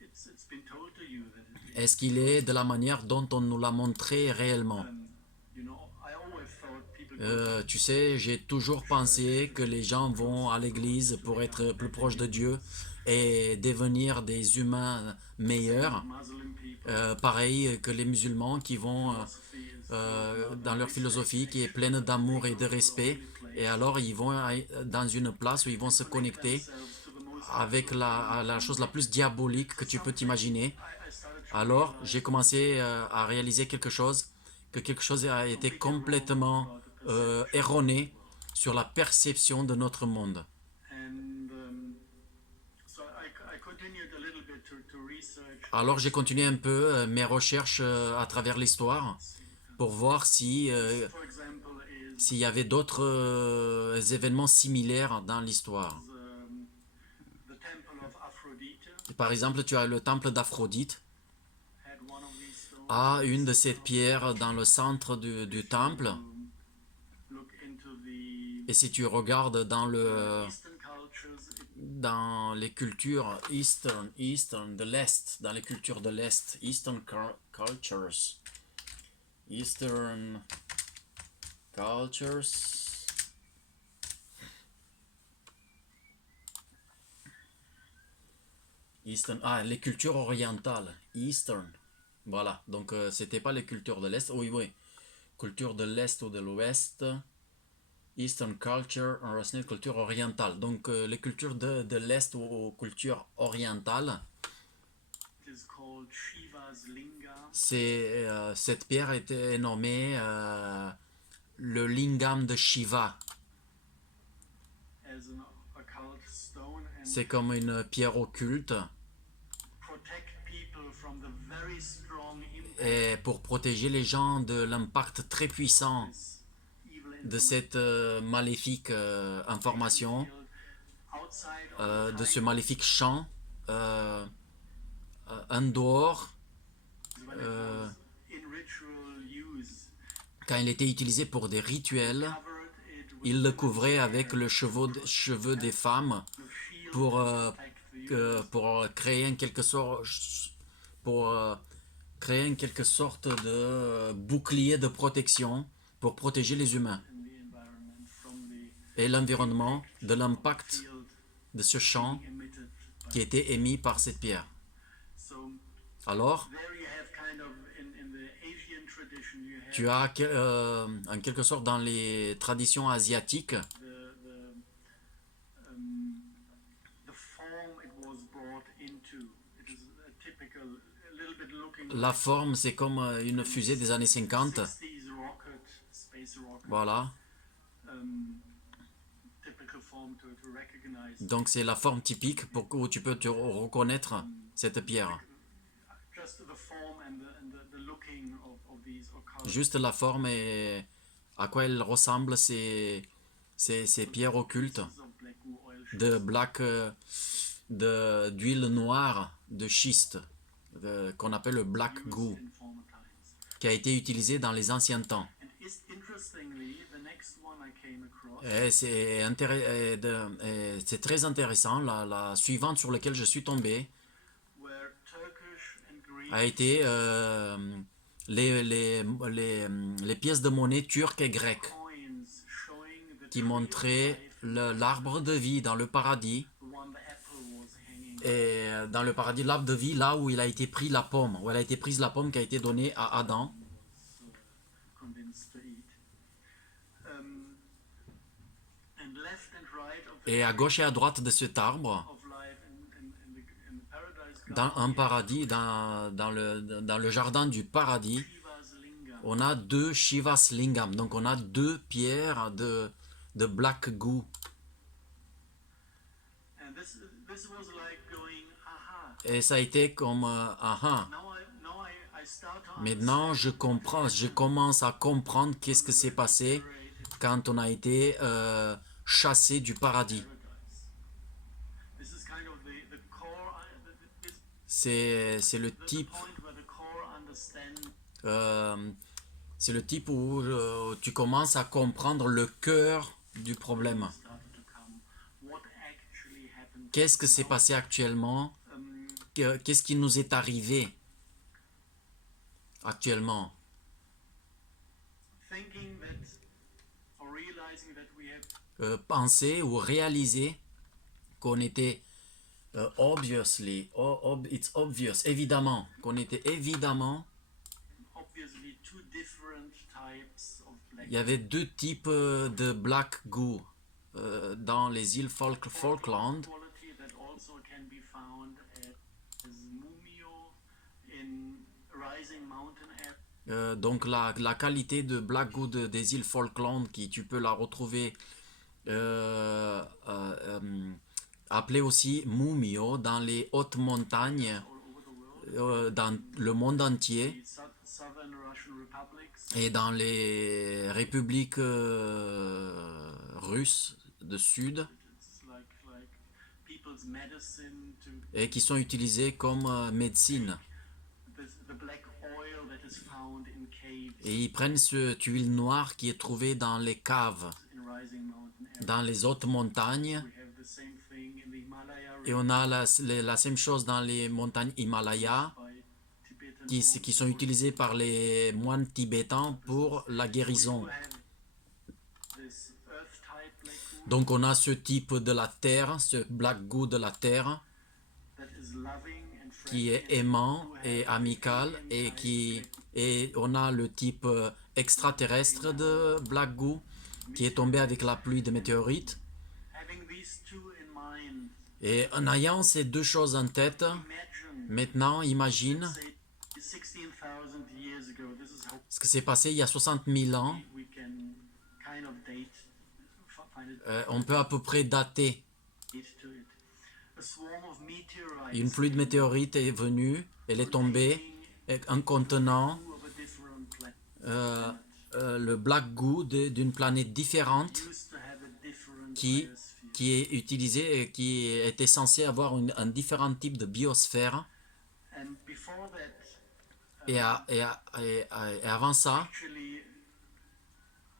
it's been told to you that est-ce qu'il est de la manière dont on nous l'a montré réellement? you know, I always thought people Tu sais, j'ai toujours pensé que les gens vont à l'église pour être plus proches de Dieu et devenir des humains meilleurs, Muslim people pareil que les musulmans qui vont philosophy is dans leur philosophie qui est pleine d'amour et de respect, et alors ils vont dans une place où ils vont se connecter themselves to the most. avec la chose la plus diabolique que tu peux t'imaginer. I started Alors j'ai commencé à réaliser que quelque chose a été complètement erroné sur la perception de notre monde. and so I continued a little bit to research Alors j'ai continué un peu mes recherches à travers l'histoire pour voir si for example is s'il y avait d'autres événements similaires dans l'histoire. the temple of Aphrodite Par exemple, tu as le temple d'Aphrodite, had one of these stones. a une de ces pierres dans le centre du temple. Look into the Et si tu regardes dans Eastern cultures, dans les cultures de l'Est, dans les cultures de l'Est, Eastern cultures, Eastern cultures, les cultures orientales, Eastern, voilà, donc c'était pas les cultures de l'Est, oui, culture de l'Est ou de l'Ouest, Eastern culture, racine culture orientale. Donc les cultures de l'Est ou culture orientale, cette pierre était nommée le lingam de Shiva. C'est comme une pierre occulte et pour protéger les gens de l'impact très puissant de cette maléfique information, de ce maléfique champ en dehors, quand il était utilisé pour des rituels, il le couvrait avec le cheveu des femmes pour créer en quelque sorte de bouclier de protection pour protéger les humains et l'environnement de l'impact de ce champ qui était émis par cette pierre. Alors, tu as en quelque sorte dans les traditions asiatiques la forme, c'est comme une fusée des années 50. Voilà. Donc c'est la forme typique où tu peux te reconnaître cette pierre. Juste la forme et à quoi elle ressemble, ces pierres occultes d'huile noire de schiste qu'on appelle le black goo, qui a été utilisé dans les anciens temps. Et c'est très intéressant. La suivante sur laquelle je suis tombé a été les pièces de monnaie turques et grecques qui montraient l'arbre de vie dans le paradis. Et dans le paradis, l'arbre de vie, là où il a été pris la pomme, où elle a été prise la pomme qui a été donnée à Adam. Et à gauche et à droite de cet arbre, dans un paradis, dans le jardin du paradis, on a 2 Shivas Lingam. Donc on a 2 pierres de black goo. Et ça a été comme aha. Maintenant je commence à comprendre qu'est-ce que s'est passé quand on a été chassé du paradis. C'est le type où tu commences à comprendre le cœur du problème. Qu'est-ce que s'est passé actuellement? Qu'est-ce qui nous est arrivé actuellement? Penser ou réaliser qu'on était it's obvious, évidemment, qu'on était évidemment, il y avait 2 types de black goo dans les îles Falkland. Donc la qualité de black goo des îles Falkland, tu peux la retrouver appelée aussi mumio dans les hautes montagnes dans le monde entier et dans les républiques russes de sud et qui sont utilisées comme médecine. Et ils prennent cette huile noire qui est trouvée dans les caves, dans les hautes montagnes. Et on a la même chose dans les montagnes Himalaya by Tibetan qui sont utilisées par les moines tibétains pour la guérison. this earth type black goo Donc on a ce type de la terre, ce black goo de la terre, that is loving and qui friendly, est and aimant you et have amical alien type black et on a le type extraterrestre de black goo qui est tombé avec la pluie de météorites. having these two in mind. Et en ayant ces deux choses en tête, Imagine, maintenant imagine say, 16,000 years ago. This is how ce qui s'est passé il y a 60 000 ans. we can kind of date, find it On peut à peu près dater. to it. A swarm of meteorites Une pluie de météorites est venue, elle est tombée, et un contenant of a different planet le black goo d'une planète différente used to have a different qui, biosphere. qui est utilisée et qui était censée avoir un différent type de biosphère. And before that, Et avant ça, actually,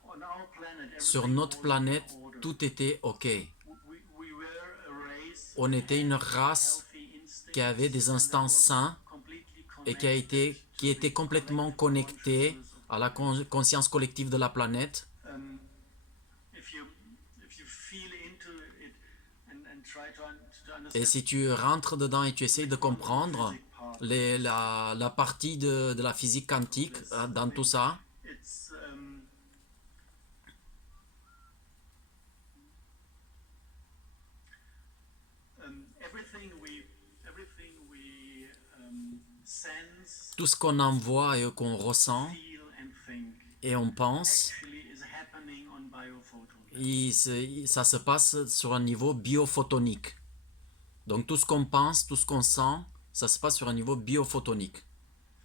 on our planet, sur everything notre was planète, in order. tout était OK. We were a race On était une race healthy instinct, qui avait des instincts sains completely et connected qui était complètement connectée à la conscience collective de la planète. if you feel into it and try to Et understand si tu rentres dedans et tu essayes de comprendre la partie de la physique quantique dans tout ça, it's everything we sense, tout ce qu'on envoie et qu'on ressent feel and think et on pense, actually is happening on biophoton. ça se passe sur un niveau biophotonique. Donc tout ce qu'on pense, tout ce qu'on sent, ça se passe sur un niveau biophotonique.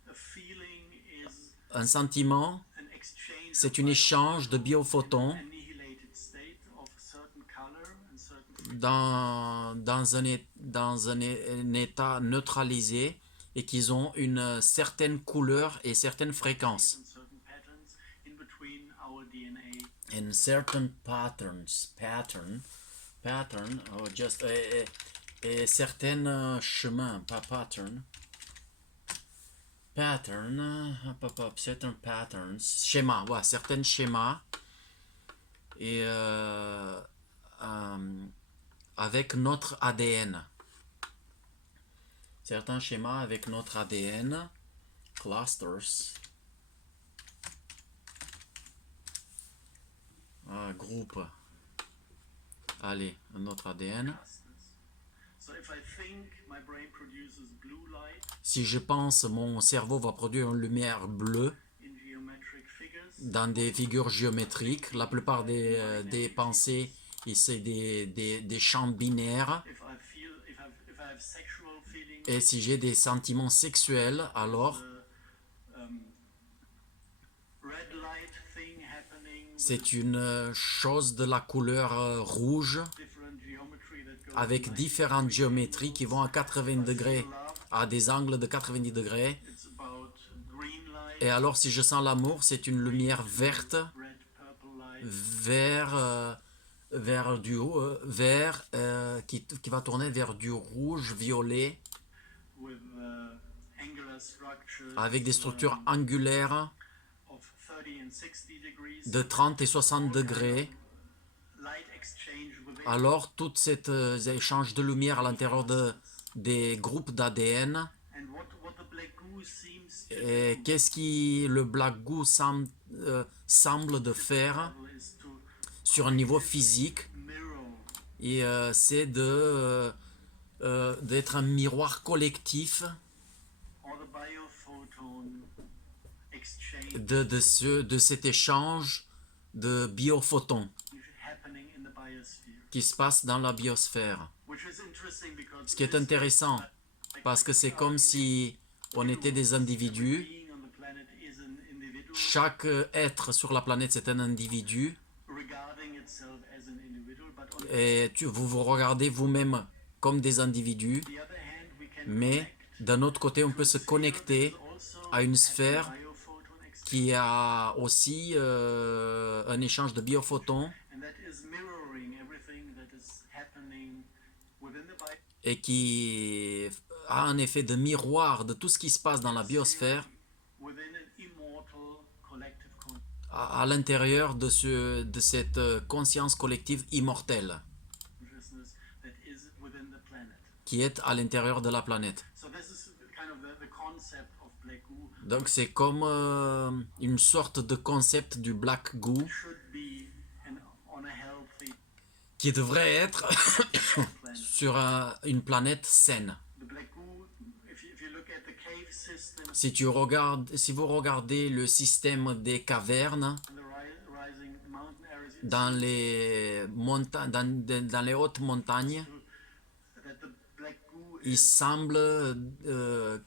A feeling is Un sentiment, an exchange c'est un échange de biophotons annihilated state of a certain color and certain dans un état neutralisé et qu'ils ont une certaine couleur et certaines fréquences. and certain patterns in between our DNA. And certain pattern, or just et certains chemins, pas pattern, certain patterns, schémas, ouais, certains schémas et avec notre ADN. Certains schémas avec notre ADN, clusters, groupe. Allez, notre ADN. So if I think, my brain produces blue light Si je pense, mon cerveau va produire une lumière bleue in geometric figures. dans des figures géométriques. La plupart des pensées, c'est des champs binaires. If I have sexual feelings, Et si j'ai des sentiments sexuels, alors red light thing happening with c'est une chose de la couleur rouge different geometry that goes avec différentes géométries qui vont à 80 degrés, à des angles de 90 degrés. it's about green light, Et alors si je sens l'amour, c'est une lumière verte red, purple light, vert qui va tourner vers du rouge violet with angular structures avec des structures angulaires of 30 and 60 degrees. de 30 et 60 degrés. Light exchange within. Alors tout cet échange de lumière à l'intérieur des groupes d'ADN. And what the black goo seems to Et qu'est-ce qui le black goo semble de faire do is to sur un niveau physique, mirror et c'est d'être un miroir collectif all the biophoton exchange de cet échange de biophotons happening in the biosphere. qui se passe dans la biosphère. Which is interesting because Ce qui est intéressant, parce que c'est comme si on était des individus. being on the planet is an individual Chaque être sur la planète, c'est un individu. regarding itself as an individual, but on Et vous vous regardez vous-même comme des individus. the other hand we can Mais d'un autre côté, on peut se connecter also à une sphère biophoton exchange, qui a aussi un échange de biophotons. and that is mirroring everything that is happening within the et qui a un effet de miroir de tout ce qui se passe dans la biosphère within an immortal collective à l'intérieur de cette conscience collective immortelle consciousness that is within the planet. qui est à l'intérieur de la planète. So this is kind of the concept of black goo. Donc c'est comme une sorte de concept du black goo Should be on a healthy qui devrait être planet. sur une planète saine. The black goo, if you look at the cave system Si vous regardez le système des cavernes and the rising mountain areas, you dans les dans les hautes montagnes, see that the black goo il is semble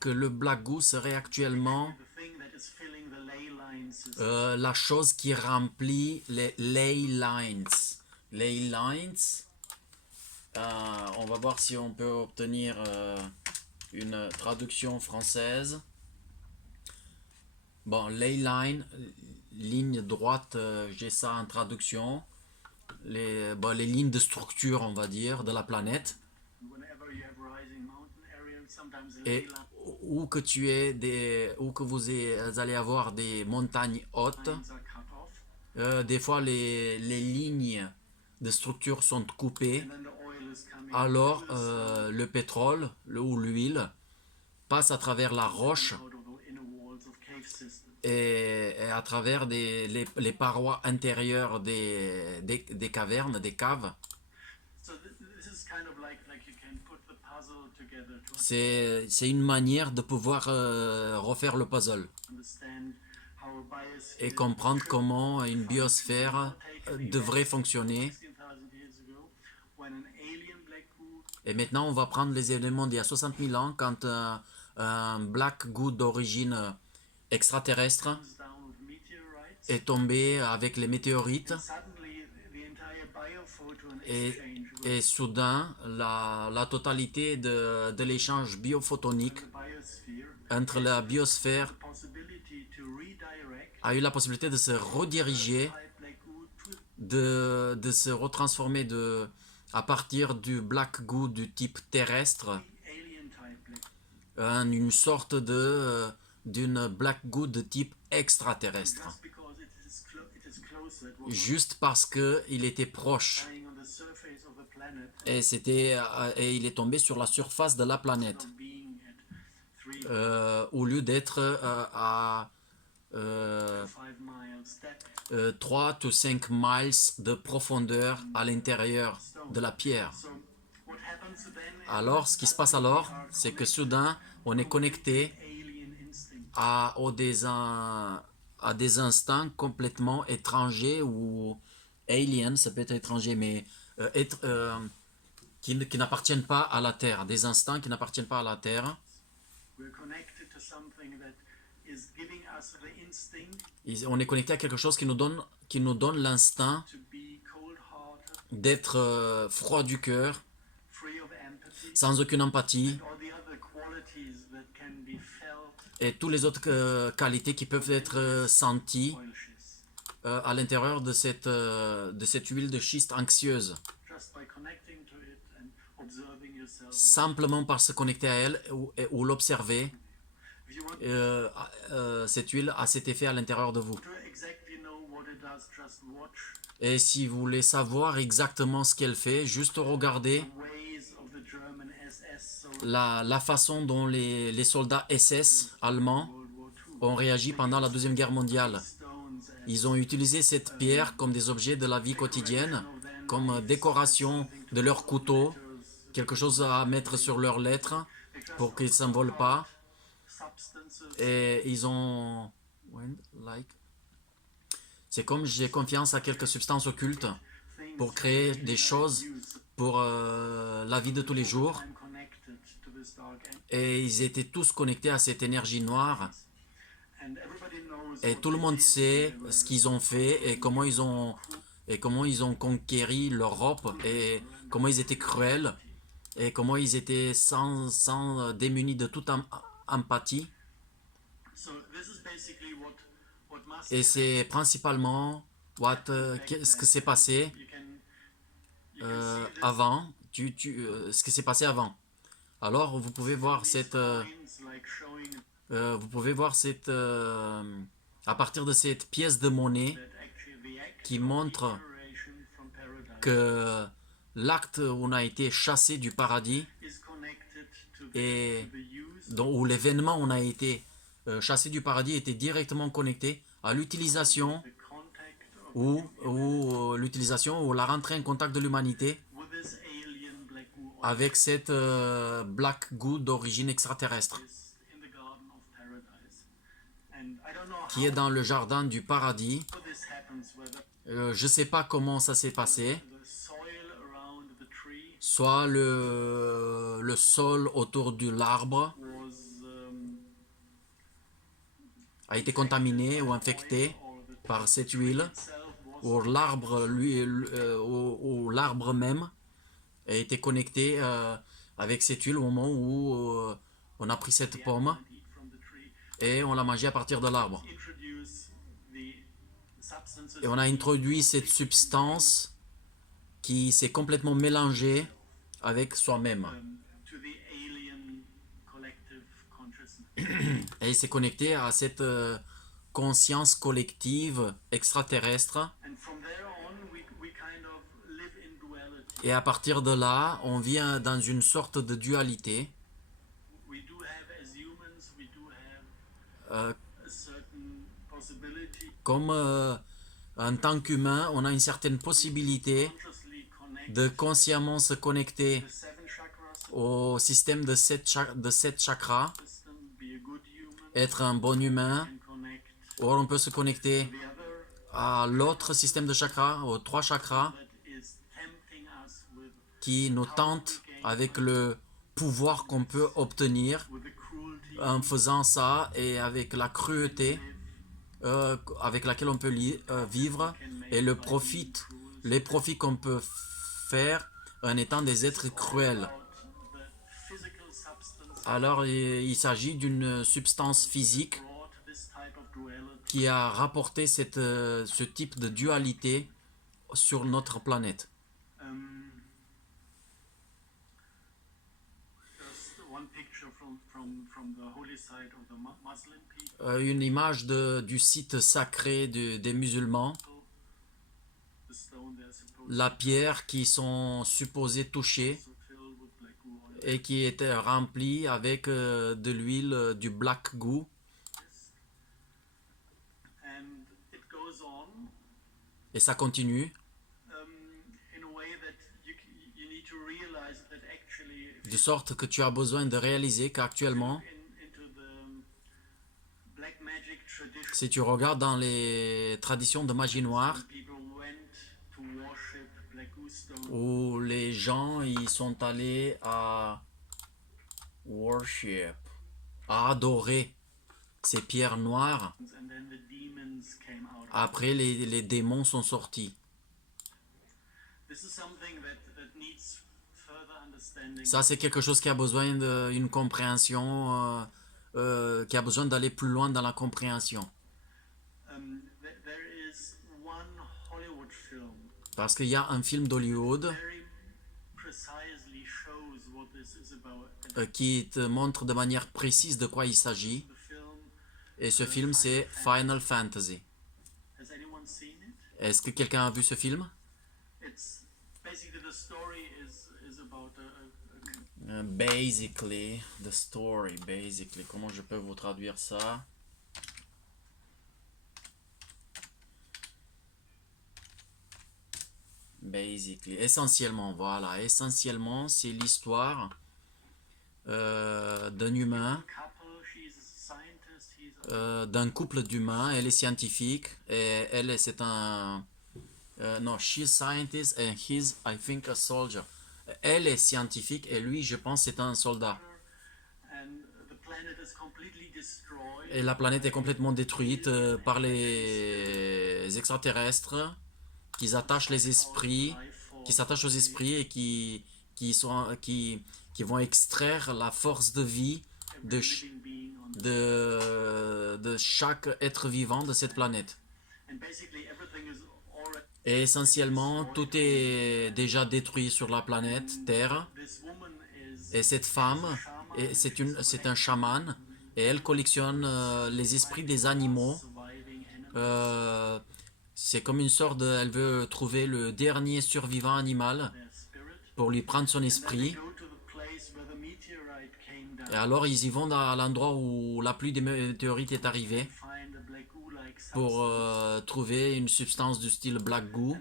que le black goo serait actuellement the thing that is filling the ley line system. la chose qui remplit les ley lines. Ley lines, on va voir si on peut obtenir une traduction française. Bon, ley line, ligne droite, j'ai ça en traduction. Les lignes de structure, on va dire, de la planète. Whenever you have rising mountain areas, sometimes the Et ley où que tu aies où que vous allez avoir des montagnes hautes, lines are cut off, des fois les lignes de structure sont coupées. and then the oil is coming Alors le pétrole ou l'huile passe à travers la roche out of the inner walls of cave systems. et à travers les parois intérieures des cavernes, des caves. So this is kind of like you can put the puzzle together to C'est une manière de pouvoir refaire le puzzle understand how a biosphere et comprendre comment une biosphère devrait fonctionner. 16,000 years ago, when an alien black goo Et maintenant, on va prendre les éléments d'il y a 60 000 ans, quand un black goo d'origine extraterrestre comes down with meteorites, est tombé avec les météorites. suddenly the entire biophoton Et, exchange with et soudain, la totalité de l'échange biophotonique the biosphere entre la biosphère possibility to redirect a eu la possibilité de se rediriger, type black goo to de se retransformer à partir du black goo du type terrestre alien type black goo. en une sorte d'une black goo de type extraterrestre. Just because it is closer, it was Juste parce qu'il était proche. lying on the surface of the planet Et il est tombé sur la surface de la planète. from being at 3 Au lieu d'être à 5 miles depth. 3 à 5 miles de profondeur à l'intérieur de la pierre. So what happens then Alors, ce qui se passe alors, c'est que soudain, on est connecté alien instinct. à des instincts complètement étrangers ou aliens, ça peut être étranger, mais qui n'appartiennent pas à la Terre, des instincts qui n'appartiennent pas à la Terre. We're connected to something that is giving us the instinct On est connecté à quelque chose qui nous donne l'instinct to be cold-hearted, d'être froid du cœur, free of empathy, sans aucune empathie, all the other qualities that can be felt et toutes les autres qualités qui peuvent être senties oil schist. à l'intérieur de cette huile de schiste anxieuse. Just by connecting to it and observing yourself. Simplement par se connecter à elle ou l'observer, If you want cette huile a cet effet à l'intérieur de vous. to exactly know what it does, just watch Et si vous voulez savoir exactement ce qu'elle fait, juste regardez the ways of the German SS so la façon dont les soldats SS allemands World War II. ont réagi pendant la Deuxième Guerre mondiale. Stones as Ils ont utilisé cette pierre comme des objets de la vie quotidienne, comme décoration de leur couteau, quelque chose à mettre sur leurs lettres pour qu'ils ne s'envolent pas. substances Et ils ont... C'est comme j'ai confiance à quelques substances occultes pour créer des choses pour la vie de tous les jours. I'm connected to this dark Et ils étaient tous connectés à cette énergie noire. and everybody knows Et tout le monde sait ce qu'ils ont fait et comment ils ont conquéri l'Europe et comment ils étaient cruels et comment ils étaient sans démunis de toute empathie. so this is basically what must Et c'est principalement ce que s'est passé you can avant, ce qui s'est passé avant. Alors vous pouvez voir cette, à partir de cette pièce de monnaie qui montre que l'acte où on a été chassé du paradis et où l'événement où on a été chassé du paradis était directement connecté à l'utilisation ou la rentrée en contact de l'humanité avec cette Black Goo d'origine extraterrestre qui est dans le jardin du paradis. Je ne sais pas comment ça s'est passé. Soit le sol autour de l'arbre a été contaminé ou infecté par cette huile, ou l'arbre même a été connecté avec cette huile au moment où on a pris cette pomme et on l'a mangée à partir de l'arbre. Et on a introduit cette substance qui s'est complètement mélangée avec soi-même. Et il s'est connecté à cette conscience collective extraterrestre. Et à partir de là, on vient dans une sorte de dualité. Comme en tant qu'humain, on a une certaine possibilité de consciemment se connecter au système de 7 chakras, être un bon humain, ou on peut se connecter à l'autre système de chakras, aux 3 chakras, qui nous tentent avec le pouvoir qu'on peut obtenir en faisant ça et avec la cruauté avec laquelle on peut vivre et les profits qu'on peut faire en étant des êtres cruels. Alors il s'agit d'une substance physique qui a rapporté ce type de dualité sur notre planète. Une image du site sacré des musulmans, la pierre qui sont supposés toucher et qui était remplie avec de l'huile du black goo. Et ça continue. De sorte que tu as besoin de réaliser qu'actuellement, si tu regardes dans les traditions de magie noire, où les gens ils sont allés à worship, à adorer ces pierres noires, après les démons sont sortis. Ça, c'est quelque chose qui a besoin d'une compréhension, qui a besoin d'aller plus loin dans la compréhension. Parce qu'il y a un film d'Hollywood qui te montre de manière précise de quoi il s'agit. Et ce film, c'est Final Fantasy. Est-ce que quelqu'un a vu ce film? Basically, the story, basically. Comment je peux vous traduire ça? Basically, essentiellement, voilà. Essentiellement, c'est l'histoire d'un humain, d'un couple d'humains. Elle est scientifique et elle, c'est un... no, she's scientist and he's, I think, a soldier. Elle est scientifique et lui, je pense, c'est un soldat. Et la planète est complètement détruite par les extraterrestres qui s'attachent aux esprits et qui vont extraire la force de vie de chaque être vivant de cette planète. Et essentiellement, tout est déjà détruit sur la planète Terre. Et cette femme, c'est un chaman, et elle collectionne les esprits des animaux. Euh, c'est comme une sorte de... Elle veut trouver le dernier survivant animal pour lui prendre son esprit. Et alors ils y vont à l'endroit où la pluie des météorites est arrivée pour trouver une substance du style black goo.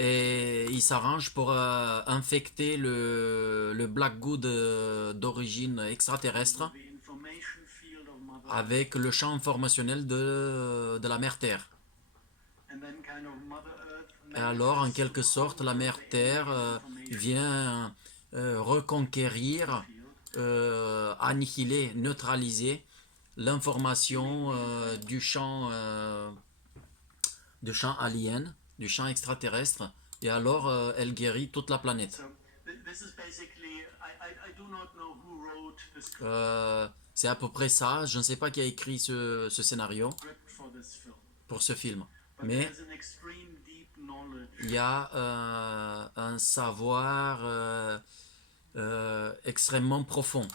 Et ils s'arrangent pour infecter le black goo d'origine extraterrestre avec le champ informationnel de la mère Terre. Et alors, en quelque sorte, la mère Terre vient reconquérir, annihiler, neutraliser l'information du champ alien, du champ extraterrestre, et alors elle guérit toute la planète. C'est à peu près ça. Je ne sais pas qui a écrit ce scénario pour ce film, mais il y a un savoir extrêmement profond.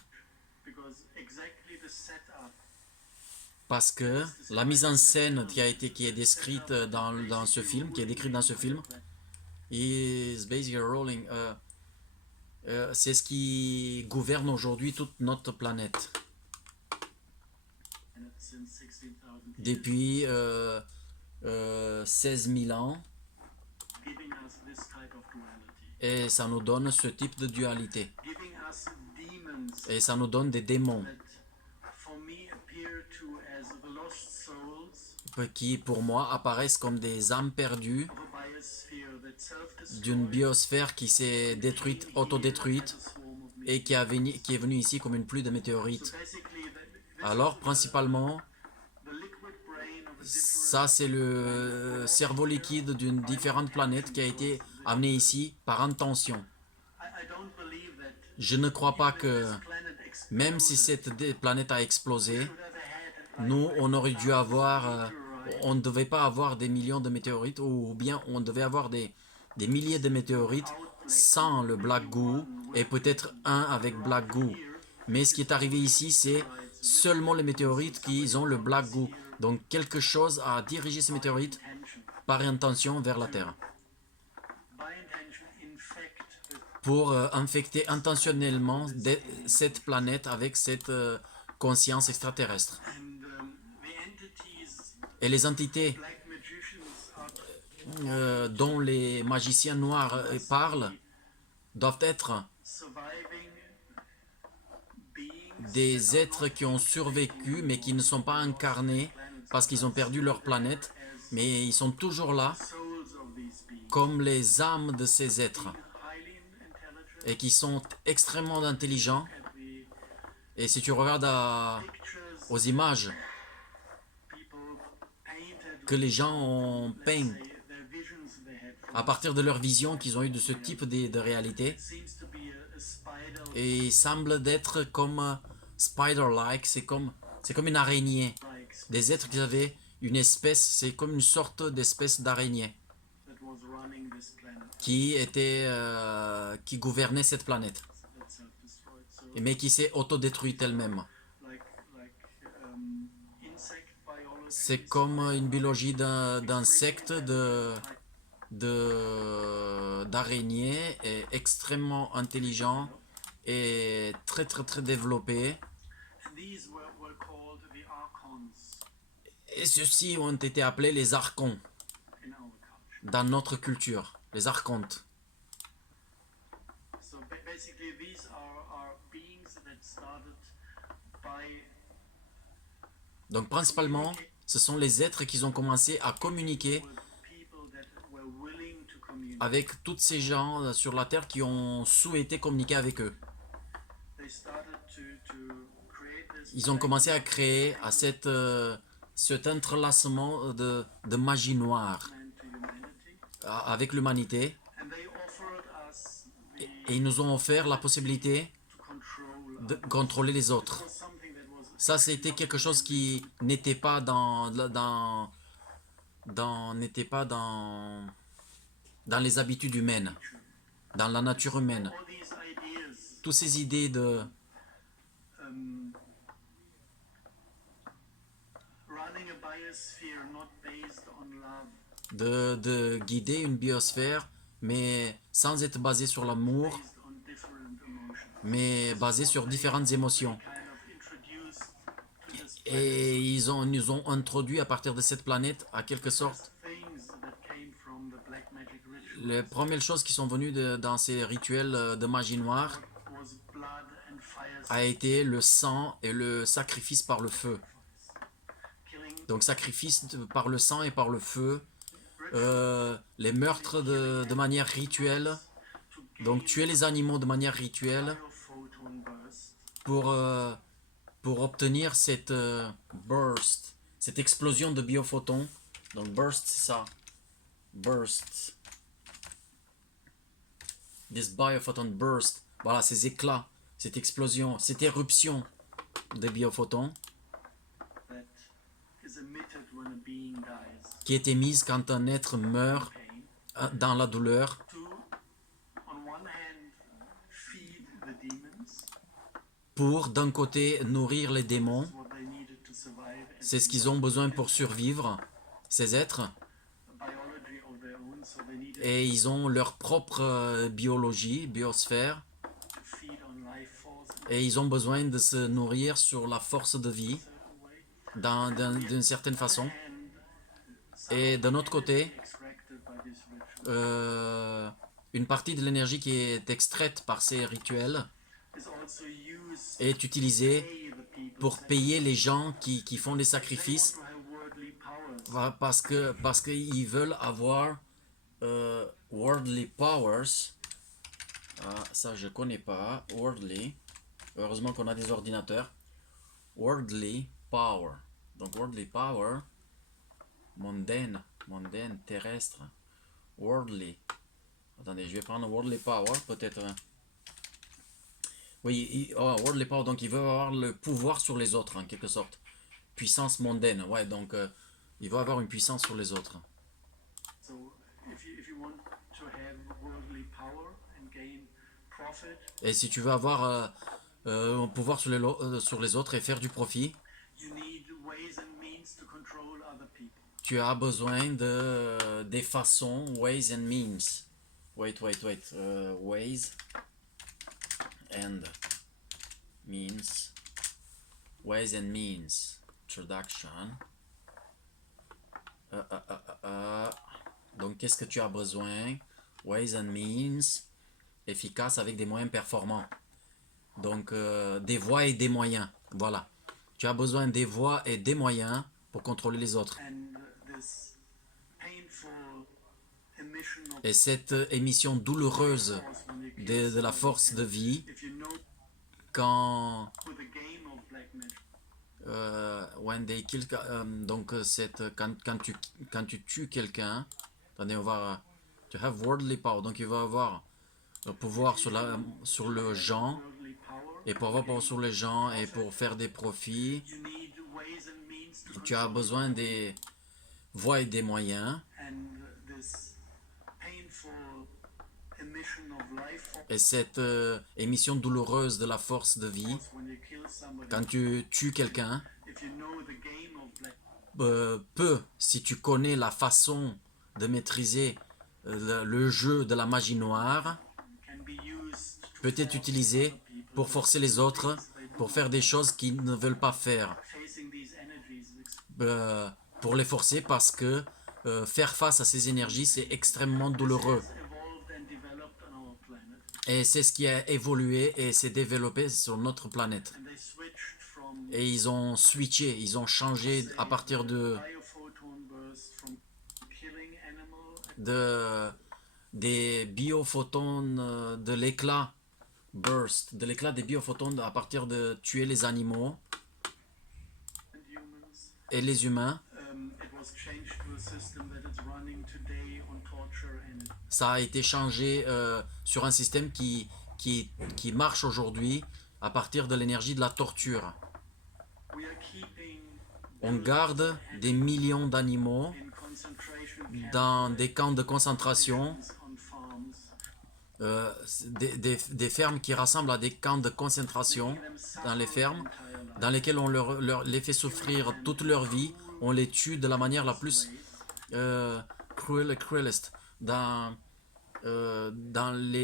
Parce que la mise en scène qui est décrite dans ce film, is basically rolling. C'est ce qui gouverne aujourd'hui toute notre planète. Depuis 16 000 ans, et ça nous donne ce type de dualité. Et ça nous donne des démons qui, pour moi, apparaissent comme des âmes perdues d'une biosphère qui s'est détruite, autodétruite, et qui est venue ici comme une pluie de météorites. Alors, principalement, ça c'est le cerveau liquide d'une différente planète qui a été amené ici par intention. Je ne crois pas que, même si cette planète a explosé, nous, on aurait dû avoir... on ne devait pas avoir des millions de météorites, ou bien on devait avoir des milliers de météorites sans le black goo, et peut-être un avec black goo. Mais ce qui est arrivé ici, c'est seulement les météorites qui ont le black goo. Donc quelque chose a dirigé ces météorites par intention vers la Terre, pour infecter intentionnellement cette planète avec cette conscience extraterrestre. Et les entités dont les magiciens noirs parlent doivent être des êtres qui ont survécu mais qui ne sont pas incarnés parce qu'ils ont perdu leur planète, mais ils sont toujours là comme les âmes de ces êtres et qui sont extrêmement intelligents. Et si tu regardes aux images que les gens ont peintes à partir de leur vision qu'ils ont eu de ce type de réalité, et il semble d'être comme spider-like, c'est comme une araignée. Des êtres qui avaient une espèce, c'est comme une sorte d'espèce d'araignée qui gouvernait cette planète, mais qui s'est autodétruite elle-même. C'est comme une biologie d'insectes, d'araignées, extrêmement intelligent et très très très développé. Et ceux-ci ont été appelés les archons dans notre culture, les archontes. Donc principalement, ce sont les êtres qui ont commencé à communiquer avec tous ces gens sur la Terre qui ont souhaité communiquer avec eux. Ils ont commencé à créer cet entrelacement de magie noire avec l'humanité, et ils nous ont offert la possibilité de contrôler les autres. Ça, c'était quelque chose qui n'était pas dans les habitudes humaines, dans la nature humaine. toutes ces idées running a biosphere not based on love, de guider une biosphère, mais sans être basé sur l'amour, based on different emotions. mais basé sur différentes émotions. Kind of introduced to this Et nous ont introduit à partir de cette planète, à quelque sorte, things that came from the black magic ritual les premières choses qui sont venues dans ces rituels de magie noire was blood and fire a été le sang et le sacrifice par le feu. killing, Donc sacrifice par le sang et par le feu, les meurtres de manière rituelle, to donc tuer les animaux de manière rituelle biophoton burst, pour obtenir cette burst, cette explosion de biophotons. Donc burst, c'est ça. Burst. This biophoton burst. Voilà, ces éclats, cette explosion, cette éruption de biophotons that is emitted when a being dies. qui est émise quand un être meurt Pain. dans la douleur To, on one hand, feed the demons, pour, d'un côté, nourrir les démons. what they needed to survive, and C'est ce qu'ils ont besoin pour survivre, ces êtres. a biology of their own, so they needed Et ils ont leur propre biologie, biosphère. to feed on life force in Et ils ont besoin de se nourrir sur la force de vie, a certain way. d'une certaine façon. And Et d'un autre côté, extracted by this ritual une partie de l'énergie qui est extraite par ces rituels is also used est utilisée to pay the people pour payer les gens qui font des sacrifices to have worldly powers. parce qu'ils veulent avoir worldly powers. Ah, ça je connais pas. Worldly. Heureusement qu'on a des ordinateurs. Worldly power. Donc worldly power. Mondaine, terrestre. Worldly. Attendez, je vais prendre worldly power, peut-être. Oui, worldly power, donc il veut avoir le pouvoir sur les autres, en quelque sorte. Puissance mondaine, ouais, donc il veut avoir une puissance sur les autres. So if you want to have worldly power and gain profit, Et si tu veux avoir un pouvoir sur les autres et faire du profit, you need ways and means to control other people. tu as besoin des façons, ways and means. Wait. Ways and means. Ways and means. Introduction. Donc, qu'est-ce que tu as besoin? Ways and means. Efficace avec des moyens performants. Donc, des voies et des moyens. Voilà. Tu as besoin des voies et des moyens pour contrôler les autres. And this painful emission of Et cette émission douloureuse force when you kill de la force de vie, if you know quand with a game of black magic, when they kill, donc quand tu tues quelqu'un, attendez, on va to have worldly power, donc il va avoir le pouvoir sur le gens, worldly power, et pour avoir pouvoir sur les gens et pour faire des profits, you need ways and means to tu as besoin des voies et des moyens. and this painful emission of life force Et cette émission douloureuse de la force de vie, when you kill somebody, quand tu tues quelqu'un, if you know the game of black peut, si tu connais la façon de maîtriser le jeu de la magie noire, can be used to peut être utilisé pour forcer les autres, pour faire des choses qu'ils ne veulent pas faire, facing these energies is pour les forcer parce que faire face à ces énergies, c'est extrêmement douloureux. evolved and developed on our planet, Et c'est ce qui a évolué et s'est développé sur notre planète. and they switched from Et ils ont switché, ils ont changé à partir biophoton bursts from killing des biophotons, de l'éclat burst, de l'éclat des biophotons à partir de tuer les animaux and humans. et les humains. It was changed to a system that is running today on torture and Ça a été changé sur un système qui marche aujourd'hui à partir de l'énergie de la torture. we are keeping On garde des millions d'animaux in concentration camps dans des camps de concentration on farms des fermes qui ressemblent à des camps de concentration dans les fermes, dans lesquels on les fait souffrir toute leur vie, on les tue de la manière la plus cruelest,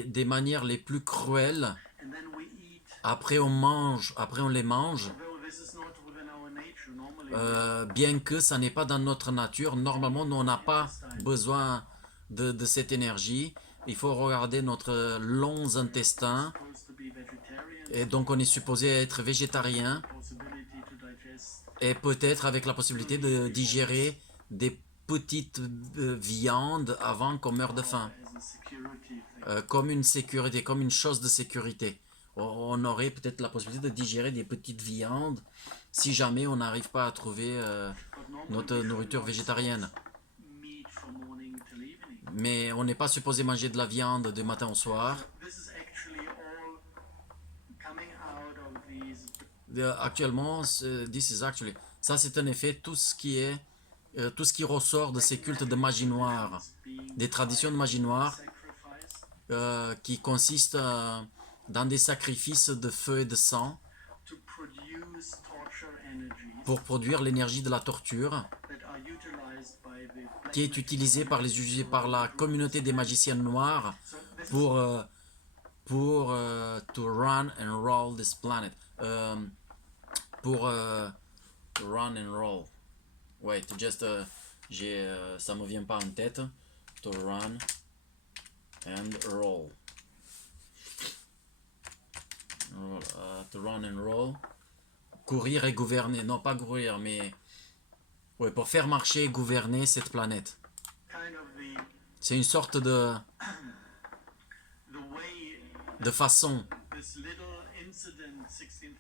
des manières les plus cruelles. and then we eat. Après on les mange. Although this is not within our nature, normally Bien que ça n'est pas dans notre nature, normalement nous on n'a pas besoin de cette énergie. Il faut regarder notre longs intestins we're supposed to be vegetarians, et donc on est supposé être végétarien possibility to digest et peut-être avec la possibilité de digérer des petites viandes avant qu'on meure de faim, as a security thing. comme une sécurité, comme une chose de sécurité. On aurait peut-être la possibilité de digérer des petites viandes si jamais on n'arrive pas à trouver But normally notre nourriture végétarienne. meat from morning till evening. Mais on n'est pas supposé manger de la viande du matin au soir. This is actually all coming out of these Actuellement, ça c'est un effet, tout ce qui ressort de ces cultes de magie noire, being des traditions de magie noire sacrifice qui consistent dans des sacrifices de feu et de sang to produce torture energies pour produire l'énergie de la torture that are utilized by the black qui est utilisée par la communauté des magiciens noirs So this pour to run and roll this planet. Pour run and roll. Wait, just ça me vient pas en tête. To run and roll. To run and roll. Courir et gouverner. Non, pas courir, mais ouais, pour faire marcher et gouverner cette planète. kind of C'est une sorte the way de façon. this little incident 16,000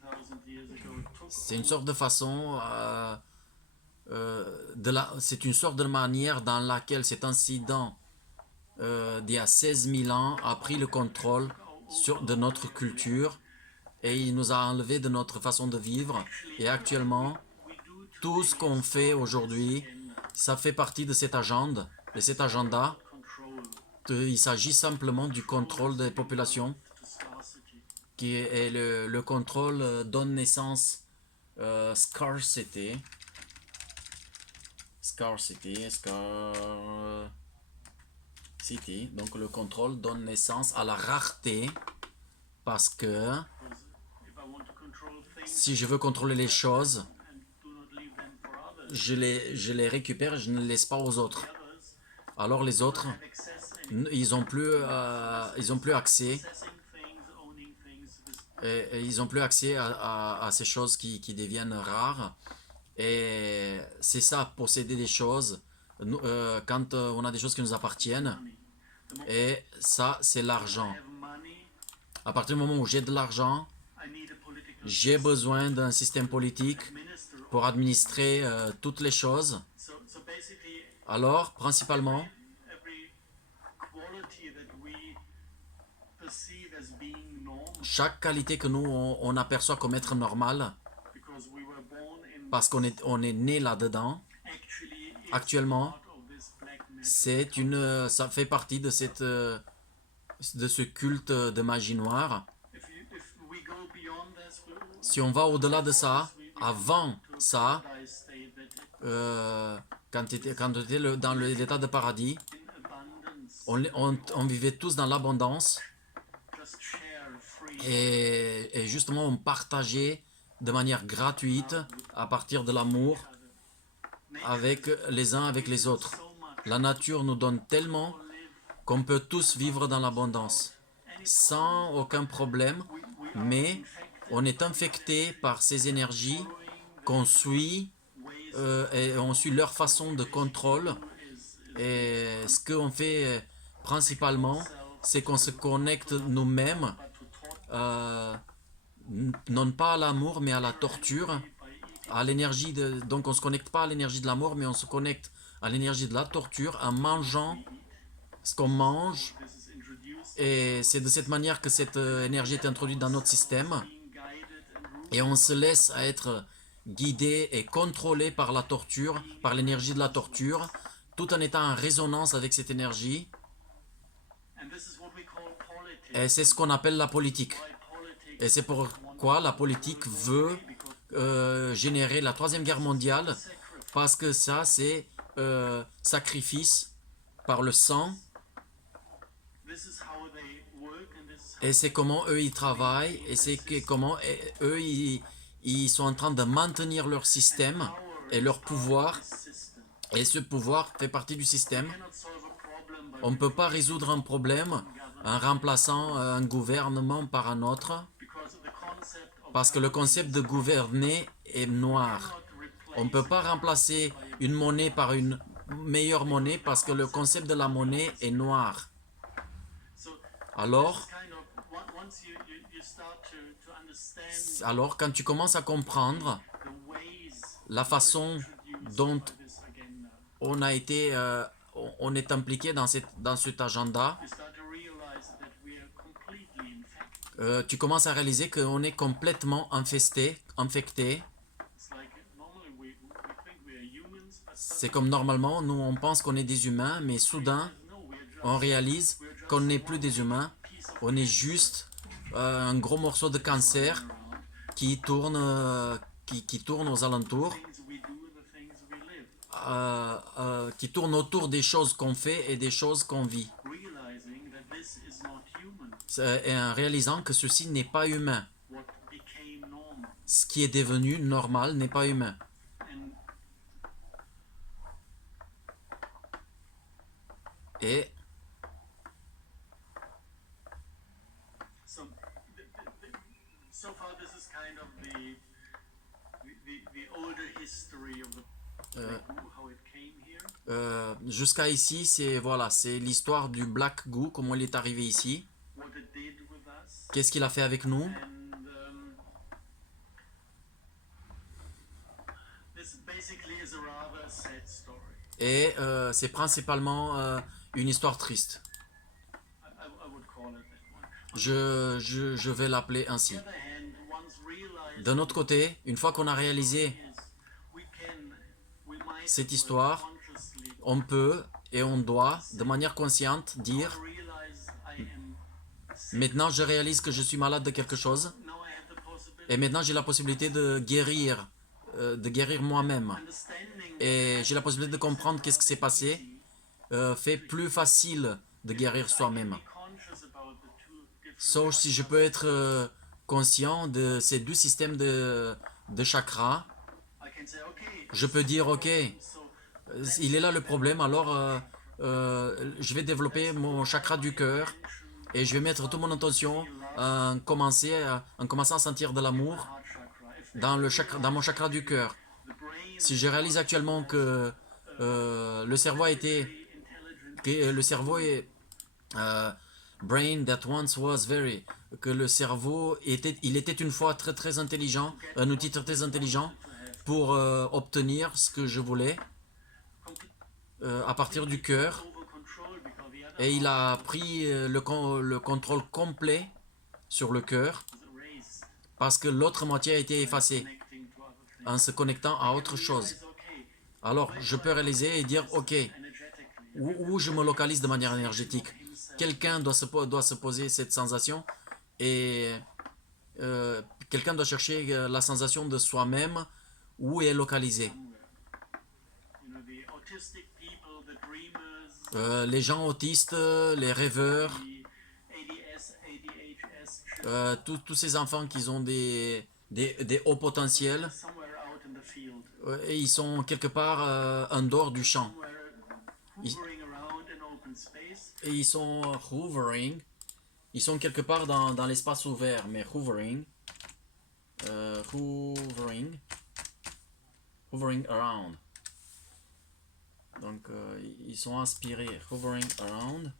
years ago took C'est une sorte de façon. C'est une sorte de manière dans laquelle cet incident d'il y a 16 000 ans a pris le contrôle de notre culture et il nous a enlevé de notre façon de vivre. Et actuellement, we do tout ce qu'on fait aujourd'hui, ça fait partie de cet agenda. control Il s'agit simplement du contrôle des populations, to scarcity. qui est le contrôle donne naissance scarcity. Donc le contrôle donne naissance à la rareté parce que Because if I want to control things si je veux contrôler les choses, and do not leave them for others, je les récupère et je ne les laisse pas aux autres. others Alors les autres, have access and ils ont plus accès possessing things, owning things. This et ils ont plus accès à ces choses qui deviennent rares. Et c'est ça, posséder des choses, quand on a des choses qui nous appartiennent. money. Et ça, c'est l'argent. I have money. À partir du moment où j'ai de l'argent, I need a political j'ai besoin d'un système politique minister. pour administrer toutes les choses. So basically, Alors, principalement, every quality that we perceive as being normal, chaque qualité que nous, on aperçoit comme être normale, because we were born in, parce on est né là-dedans, actually is actuellement, part of this black magic. ça fait partie de ce culte de magie noire. If we go beyond this, Si on va au-delà de ça, avant ça, paradise state that quand tu étais dans l'état de paradis, in abundance, on vivait tous dans l'abondance just share free. et justement on partageait de manière gratuite à partir de l'amour avec les uns avec les autres. So much. La nature nous donne tellement qu'on peut tous vivre dans l'abondance sans aucun problème, mais on est infecté par ces énergies qu'on suit et on suit leur façon de contrôle. Et ce qu'on fait principalement, c'est qu'on se connecte nous-mêmes, non pas à l'amour, mais à la torture, à l'énergie de... Donc on ne se connecte pas à l'énergie de l'amour, mais on se connecte à l'énergie de la torture en mangeant ce qu'on mange. This is introduced, Et c'est de cette manière que cette énergie est introduite dans notre système. being guided and ruled. Et on se laisse être guidé et contrôlé par la torture, par l'énergie de la torture, tout en étant en résonance avec cette énergie. And this is what we call politics. Et c'est ce qu'on appelle la politique. why politics Et c'est pourquoi la politique veut générer la Troisième Guerre mondiale, sacrifice. parce que ça, c'est sacrifice par le sang, This is how they work and this is how et c'est comment eux ils travaillent, et c'est comment eux ils sont en train de maintenir leur système power et leur is part pouvoir, of this system. et ce pouvoir fait partie du système. Cannot solve a problem by On ne peut pas résoudre un problème en remplaçant un gouvernement par un autre, because the concept of parce que le concept de gouverner est noir. cannot replace On ne peut pas remplacer une monnaie par une meilleure monnaie parce que le concept de la monnaie est noir. so Alors, kind of once you start to understand alors quand tu commences à comprendre the ways la façon introduced dont by this agenda, on a été, on est impliqué dans cet agenda, you start to realize that we are completely infected. tu commences à réaliser qu'on est complètement infesté, infecté. It's like normally we think we are humans, but C'est comme normalement, nous on pense qu'on est des humains, mais soudain, no, we are just on réalise qu'on n'est plus des humains, on est juste un gros morceau de cancer around qui tourne, qui tourne aux alentours, things we do, the things we live, qui tourne autour des choses qu'on fait et des choses qu'on vit. realizing that this is not human. Et en réalisant que ceci n'est pas humain. What became normal. Ce qui est devenu normal n'est pas humain. And Et so far this is kind of the older history of the how it came here, jusqu'à ici, c'est voilà, c'est l'histoire du Black Goo, comment il est arrivé ici, what it did with us, qu'est-ce qu'il a fait avec nous. and this basically is a rather sad story. Et c'est principalement une histoire triste. I would call it that one. Je vais l'appeler ainsi. On the other hand, once realized D'un autre côté, une fois qu'on a réalisé is we might cette histoire, consciously on peut et on doit, de manière consciente, dire realize I am maintenant je réalise que je suis malade de quelque chose, now I have the possibility et maintenant j'ai la possibilité de guérir moi-même. understanding Et j'ai la possibilité de comprendre qu'est-ce qui s'est passé, fait plus facile de guérir soi-même. conscious about the two different Sauf si je peux être conscient de ces deux systèmes de chakras, I can say okay, je peux dire ok, so il est là le problème, alors je vais développer mon chakra du cœur et je vais mettre toute mon attention en commençant à sentir de l'amour heart chakra, if dans mon chakra du cœur. the brain Si je réalise actuellement que le cerveau a été, intelligent que le cerveau est brain that once was very, que le cerveau il était une fois très très intelligent, un outil très très intelligent pour obtenir ce que je voulais à partir du cœur, over control because the other et il a pris le contrôle complet sur le cœur is erased, parce que l'autre moitié a été effacée connecting to other things. en se connectant à autre chose. It's okay, Alors je peux réaliser et dire ok, energetically. où je me localise de manière énergétique. Quelqu'un doit se poser cette sensation et quelqu'un doit chercher la sensation de soi-même où est localisée. You know, the autistic people, the dreamers, Les gens autistes, les rêveurs, the ADS, ADHS, tous ces enfants qui ont des hauts potentiels somewhere out in the field, et ils sont quelque part en dehors du champ. somewhere hovering around in open space, Et ils sont hovering, ils sont quelque part dans l'espace ouvert, mais hovering around. Donc ils sont aspirés, hovering around.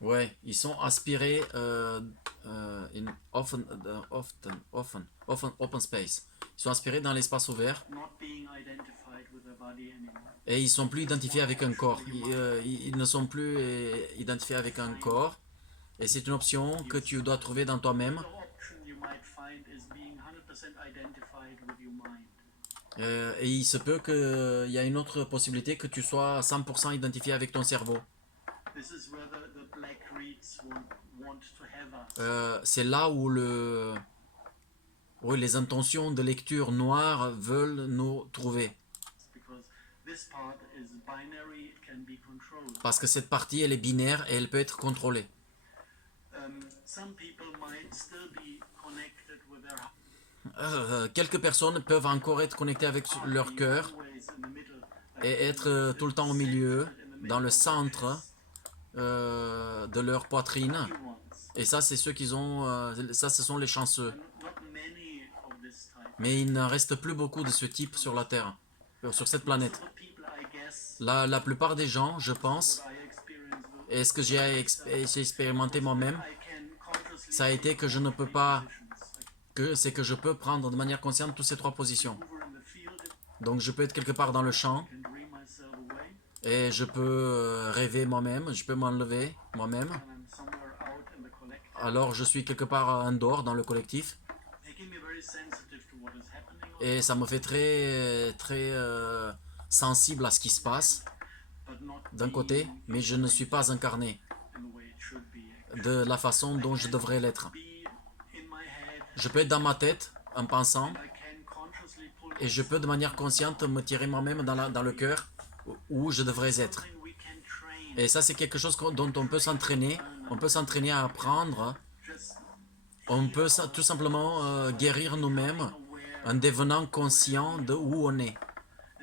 Ouais, ils sont aspirés in open space. Ils sont aspirés dans l'espace ouvert not being identified with their body anymore. et ils sont plus identifiés avec un corps. Ils ne sont plus identifiés avec un corps. Et c'est une option que tu dois trouver dans toi-même. The option you might find is being 100% identified with your mind. Et il se peut qu'il y a une autre possibilité que tu sois 100% identifié avec ton cerveau. This is where the black reeds want to have us. C'est là où oui, les intentions de lecture noire veulent nous trouver. Because this part is binary, it can be controlled. Parce que cette partie, elle est binaire et elle peut être contrôlée. Some people might still be connected with their Quelques personnes peuvent encore être connectées avec leur cœur always in the middle, et être tout le temps au milieu, dans le centre de leur poitrine. lucky ones. Et ça, c'est ceux qui ont... ça, ce sont les chanceux. Not many of this type. Mais il n'en reste plus beaucoup de ce type sur la Terre, sur cette planète. The people, I guess, La plupart des gens, je pense, I experience with, et ce que j'ai expérimenté moi-même, I can consciously ça a été que je ne peux pas... positions. C'est que je peux prendre de manière consciente toutes ces trois positions. Over in the field, Donc je peux être quelque part dans le champ, I can dream myself away, et je peux rêver moi-même, je peux m'enlever moi-même. and I'm somewhere out in the collective. Alors je suis quelque part en dehors dans le collectif, Making me very sensitive to what is happening, et ça me fait très sensible à ce qui se passe but not d'un côté, mais je ne suis pas incarné in the way it should be. de la façon dont je devrais l'être. Be in my head, Je peux être dans ma tête en pensant, I can consciously pull et je peux de manière consciente me tirer moi-même dans le cœur où je devrais être. something we can train. Et ça, c'est quelque chose dont on peut s'entraîner. On peut s'entraîner à apprendre. Just On peut tout simplement guérir nous-mêmes aware. en devenant conscient de où on est.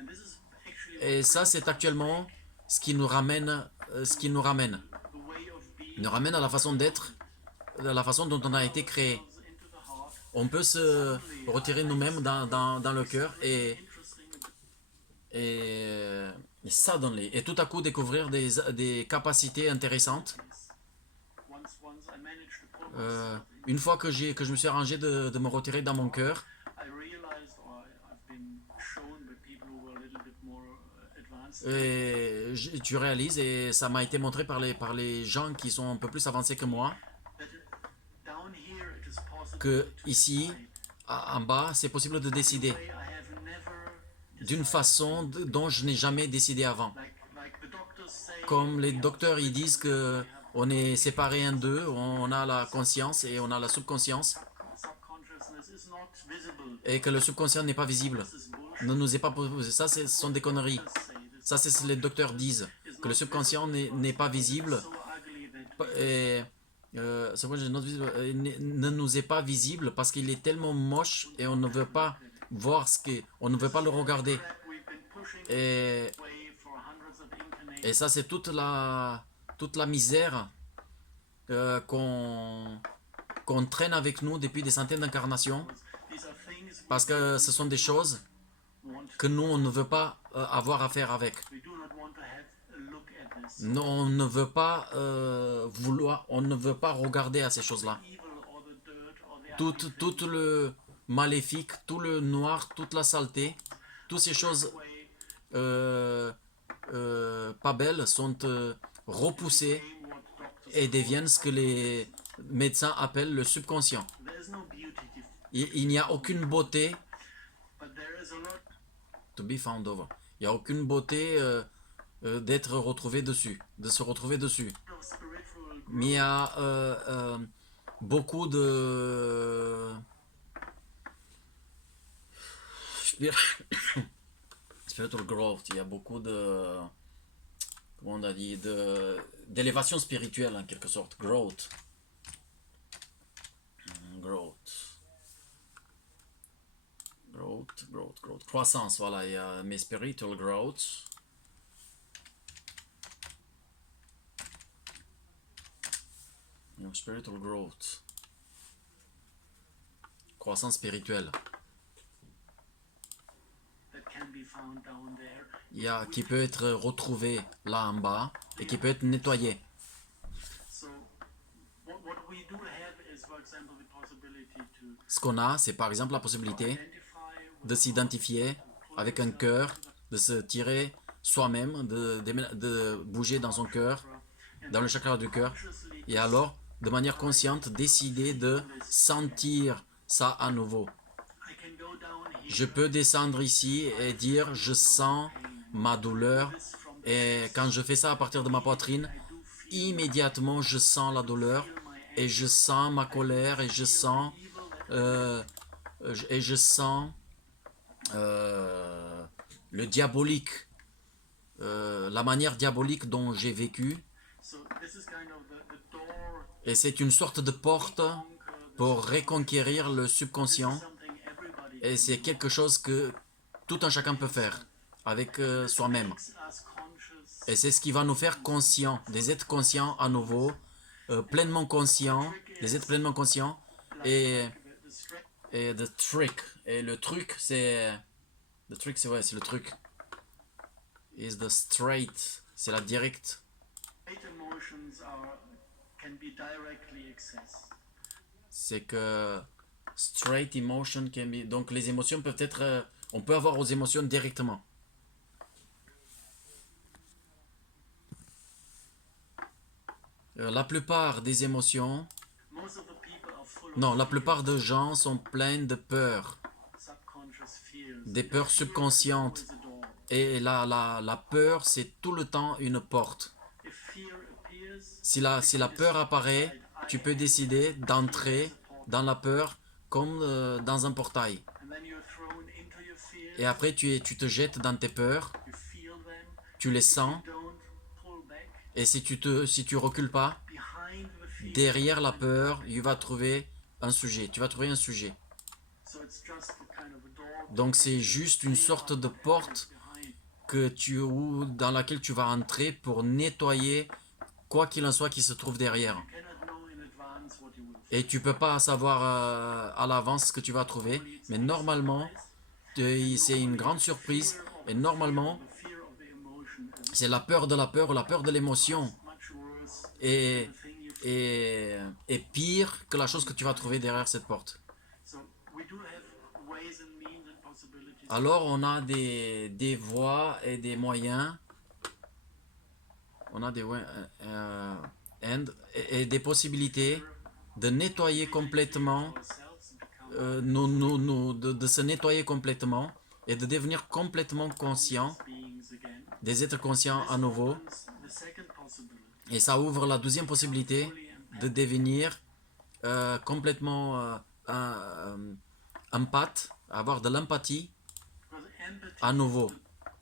And this is actually Et ça, c'est actuellement ce qui nous ramène, the way of being nous ramène à la façon d'être, à la façon dont on a été créé. into the heart. On peut se retirer nous-mêmes dans le cœur et ça donner. Et tout à coup découvrir des capacités intéressantes. Once I managed to pull myself Une fois que je me suis arrangé de me retirer dans mon cœur, I realized, or I've been shown by people who were a little bit more advanced, tu réalises, et ça m'a été montré par les gens qui sont un peu plus avancés que moi, that down here it is possible que to ici, decide. en bas, c'est possible de décider Way I have never d'une façon dont je n'ai jamais décidé avant. like the doctors say Comme les docteurs, ils disent que on est séparés en deux, on a la conscience et on a la subconscience, subconsciousness is not visible. et que le subconscient n'est pas visible. This is bullshit. Ne nous est pas posé. Ça, ce sont des conneries. Say this Ça, c'est ce que les docteurs disent, que le subconscient n'est pas visible. so ugly that Et ne nous est pas visible parce qu'il est tellement moche et on ne veut pas voir on ne veut pas le regarder. we've been pushing Et away for hundreds of incarnations. Et ça, c'est toute la misère qu'on traîne avec nous depuis des centaines d'incarnations, These are things parce que ce sont des choses we want. que nous, on ne veut pas avoir à faire avec. We do not want to have a look at this. Non, on ne veut pas on ne veut pas regarder à ces choses-là. Evil or the dirt or the Tout le maléfique, tout le noir, toute la saleté, toutes ces choses way pas belles sont repoussées what doctors. et deviennent ce que les médecins appellent le subconscient. There's no beauty, Il n'y a aucune beauté but there is a lot to be found over. Il n'y a aucune beauté d'être retrouvé dessus, de se retrouver dessus. of spiritual Mais il y a beaucoup de spiritual growth. Il y a beaucoup de, comment on a dit, d'élévation spirituelle en quelque sorte. Growth. Croissance, voilà. Il y a mes spiritual growth. Spiritual growth. Croissance spirituelle. that can be found down there. Qui peut être retrouvé là en bas et qui peut être nettoyé. So what we do have is, for example, the possibility to Ce qu'on a, c'est par exemple la possibilité identify de s'identifier avec un cœur, de se tirer soi-même, de bouger dans son cœur, dans le chakra du cœur, consciously et alors, de manière consciente, décider de sentir ça à nouveau. I can go down here Je peux descendre ici et dire je sens ma douleur, this from et quand je fais ça à partir de ma poitrine, I do immédiatement je sens la douleur et je sens ma colère et euh, je sens le diabolique, la manière diabolique dont j'ai vécu. So this is kind of the door Et c'est une sorte de porte conquer the pour reconquérir le subconscient. something everybody Et c'est quelque chose que tout un chacun peut faire avec soi-même. makes us conscious. Et c'est ce qui va nous faire conscients, des êtres conscients à nouveau, pleinement conscients, des êtres pleinement conscients. Et, The straight et the trick, et le truc, c'est... Le truc, c'est ouais, c'est le truc. Is the straight, c'est la directe. emotions can be directly accessed. C'est que straight emotion can be... Donc les émotions peuvent être... on peut avoir aux émotions directement. La plupart des émotions... Most of the people are full of Non, la plupart des gens sont pleins de peur, subconscious fears. des peurs subconscientes. Is a door. Et la peur, c'est tout le temps une porte. If fear appears, Si la peur apparaît, tu peux décider d'entrer dans la peur comme dans un portail. and then you're thrown into your fears, Et après, tu te jettes dans tes peurs, you feel them, tu les sens. don't pull back. Et si tu recules pas, Behind the fear, derrière la peur, tu vas trouver un sujet. Tu vas trouver un sujet. so it's just a kind of a door Donc c'est juste une sorte de porte behind. dans laquelle tu vas entrer pour nettoyer quoi qu'il en soit qui se trouve derrière. You cannot know in advance what you will Et tu peux pas savoir à l'avance ce que tu vas trouver. Mais normalement, c'est une grande surprise. Et normalement, The fear of the emotion is c'est la peur de la peur ou la peur de l'émotion. much worse Et, than the thing you feel. et pire que la chose que tu vas trouver derrière cette porte. So we do have ways and means and possibilities. Alors on a des voies et des moyens. On a et des possibilités de nettoyer complètement, Ourselves become de se nettoyer complètement et de devenir complètement conscient, beings again. des êtres conscients à nouveau. The second possibility, Et ça ouvre la deuxième possibilité de devenir complètement empathe, avoir de l'empathie because empathy à nouveau.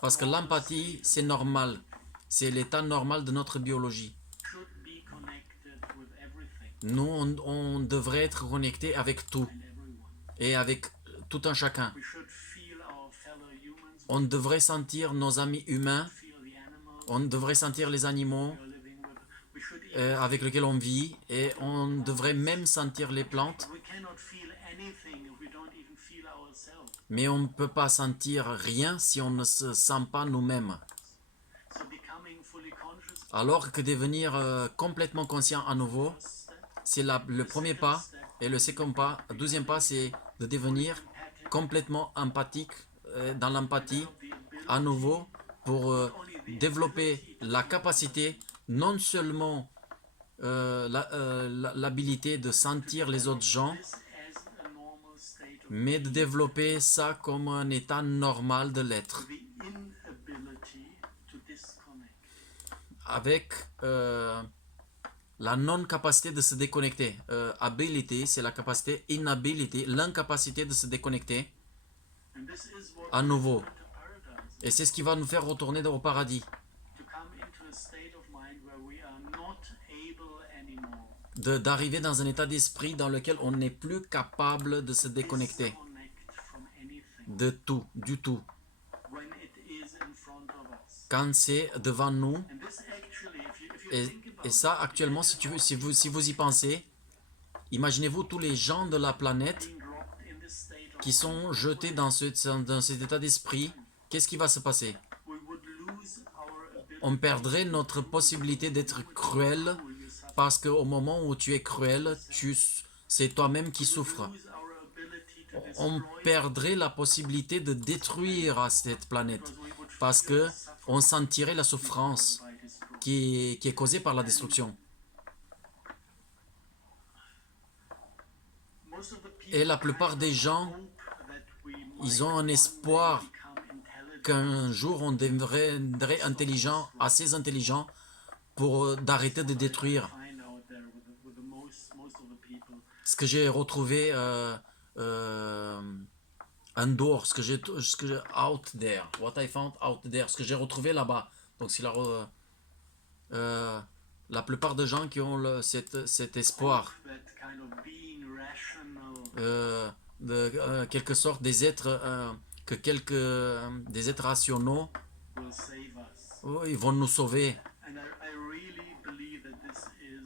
Parce que l'empathie, c'est normal. C'est l'état normal de notre biologie. should be connected with everything Nous, on devrait être connecté avec tout and everyone. et avec tout un chacun. We should feel our fellow humans, On devrait sentir nos amis humains, feel the animals on devrait sentir les animaux we are living with. We should even, avec lesquels on vit et on devrait même sentir les plantes, we cannot feel anything if we don't even feel ourselves. mais on ne peut pas sentir rien si on ne se sent pas nous-mêmes. So becoming fully conscious is Alors que devenir complètement conscient à nouveau, the first step. c'est le premier pas. Et le deuxième pas, c'est de devenir complètement empathique, dans l'empathie, à nouveau, pour développer la capacité, non seulement l'habilité de sentir les autres gens, This as a normal state of mais de développer ça comme un état normal de l'être, the inability to disconnect. avec la non-capacité de se déconnecter. Ability, c'est la capacité, inability, l'incapacité de se déconnecter And this is what à nouveau. into paradise, Et c'est ce qui va nous faire retourner au paradis, to come into a state of mind where we are not able anymore d'arriver dans un état d'esprit dans lequel on n'est plus capable de se déconnecter disconnect from anything de tout, du tout, when it is in front of us. quand c'est devant nous. And this actually, if you Et, think about et ça, actuellement, si vous y pensez, imaginez-vous tous les gens de la planète being dropped in this state of qui sont jetés dans cet état d'esprit. Qu'est-ce qui va se passer? we would lose our ability On perdrait notre possibilité d'être cruel, to suffer, parce qu'au moment où tu es cruel, c'est toi-même qui souffres. lose our ability to On destroy, perdrait la possibilité de détruire cette planète, because we would parce feel que the suffering on sentirait la souffrance by destroying. qui est causée par la destruction. Most of the people Et la plupart des gens, hope that we ils might ont un espoir become intelligent qu'un jour on deviendrait intelligent, assez intelligent pour d'arrêter de détruire. Find out there with the most of the people. Ce que j'ai retrouvé en dehors, ce que j'ai out there, what I found out there, ce que j'ai retrouvé là-bas. Donc c'est la plupart des gens qui ont cet espoir That kind of being rational quelque sorte des êtres des êtres rationaux, will save us. ils vont nous sauver. And I really believe that this is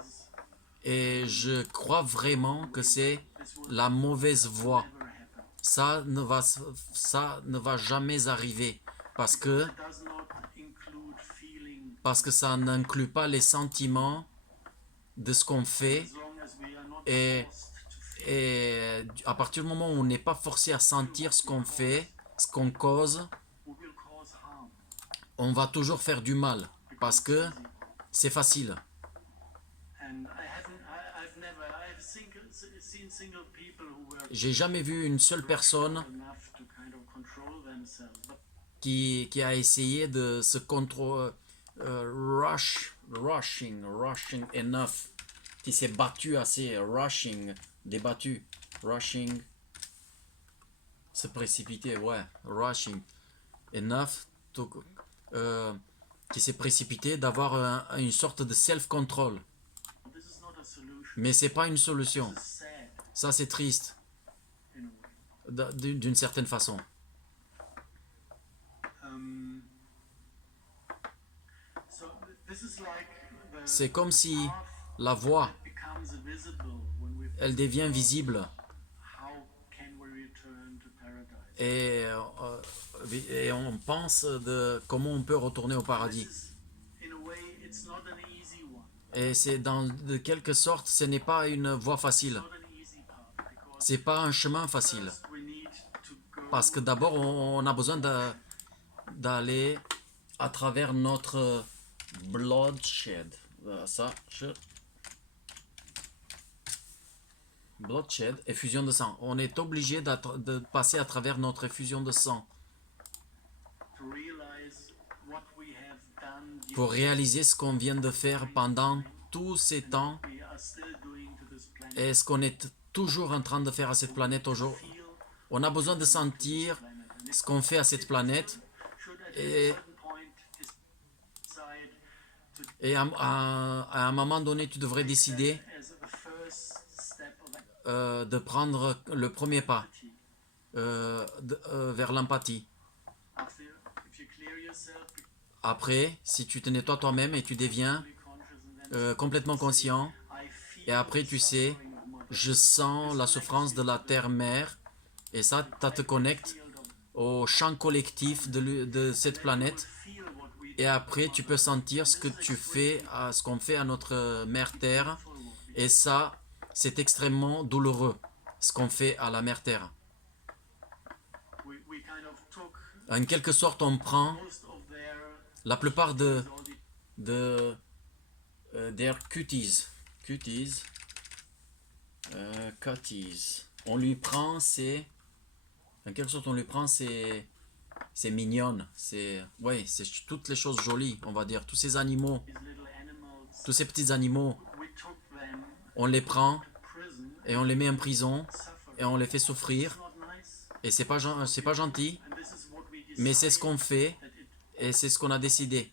Et je crois vraiment que c'est this will la mauvaise voie. never happen. Ça ne va jamais arriver parce que It does not include feeling ça n'inclut pas les sentiments de ce qu'on fait. as long as we are not Et, forced to feel. et à partir du moment où on n'est pas forcé à sentir ce qu'on fait, ce qu'on cause, We will cause harm. on va toujours faire du mal parce que c'est facile. And I've seen single people who were J'ai jamais vu une seule personne enough to kind of control themselves, but qui a essayé de se contrôler, rushing enough, qui s'est battu assez, débattu, rushing, se précipiter, ouais, rushing enough, qui s'est précipité d'avoir une sorte de self-control. this is not a solution. Mais c'est pas une solution. It's sad Ça, c'est triste, in a way. d'une certaine façon. So this is like the C'est comme si path la voie, becomes visible when we elle devient visible. how can we return to paradise. Et on pense de comment on peut retourner au paradis. This is, in a way, it's not an easy one. Et c'est de quelque sorte, ce n'est pas une voie facile. Not an easy path because C'est pas un chemin facile. first we need to go Parce que d'abord, on a besoin d'aller à travers notre bloodshed. Bloodshed, effusion de sang. On est obligé de passer à travers notre effusion de sang to realize what we have done. pour réaliser ce qu'on vient de faire pendant tous ces temps We are still doing to this planet. et ce qu'on est toujours en train de faire à cette planète aujourd'hui. Feel On a besoin de sentir planet. And ce qu'on fait à cette planète should at et, a certain point decide to et à un moment donné, tu devrais décider as a first step of de prendre le premier pas activity. vers l'empathie. After, if you clear yourself, Après, si tu te nettoies toi-même et tu deviens be conscious and then complètement conscient, I feel et après tu sais, suffering of mother. je sens la souffrance de la terre-mère, et ça te connecte au champ collectif de cette planète. Feel what we Et après, tu peux sentir ce que tu fais, ce qu'on fait à notre mère Terre. Et ça, c'est extrêmement douloureux, ce qu'on fait à la mère Terre. we kind of took En quelque sorte, on prend most of their la plupart all the their cuties. On lui prend en quelque sorte, on lui prend ses mignonnes. C'est toutes les choses jolies, on va dire. Tous ces animaux, these little animals. tous ces petits animaux, We took them on les prend to prison et on les met en prison suffer. et on les fait souffrir. It's not nice. Et c'est pas gentil, And this is what we mais c'est ce decided qu'on fait that it et c'est ce qu'on a décidé.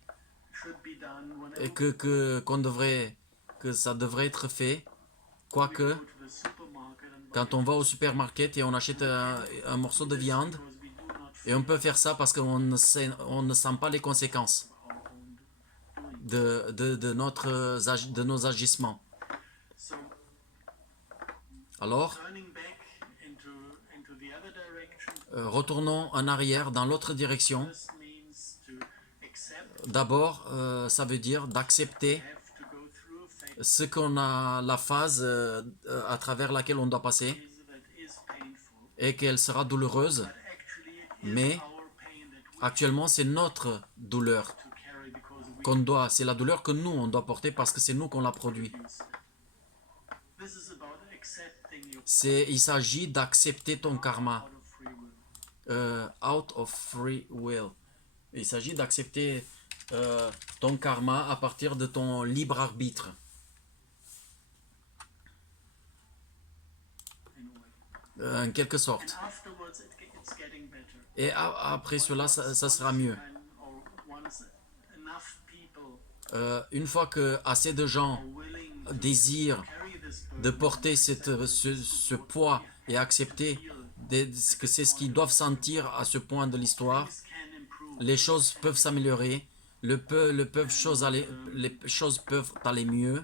should be done Et whenever que ça devrait être fait. Quoique, we go to the supermarket and buy quand on va au supermarché et on achète un morceau de viande, because we do not et on peut faire ça parce qu'on ne sent pas les conséquences our own doing. de nos agissements. So Alors, turning back into the other direction retournons en arrière dans l'autre direction. first means to accept D'abord, ça veut dire d'accepter have to go through a phase ce qu'on a, la phase à travers laquelle on doit passer, that is painful. et qu'elle sera douloureuse. But actually it is Mais our pain that we actuellement, c'est notre douleur to carry because we qu'on doit, c'est la douleur que nous, on doit porter parce que c'est nous qu'on l'a produit. produce it. This is about accepting your Il s'agit d'accepter ton karma out of free will. out of free will. Il s'agit d'accepter ton karma à partir de ton libre arbitre. En quelque sorte. And afterwards, it's getting better. Et après cela, ça sera mieux. Once enough people Une fois que assez de gens are willing to désirent carry this de burden, porter ce poids et accepter que c'est ce qu'ils doivent sentir à ce point de l'histoire, things can improve. les choses peuvent s'améliorer, les choses peuvent aller mieux.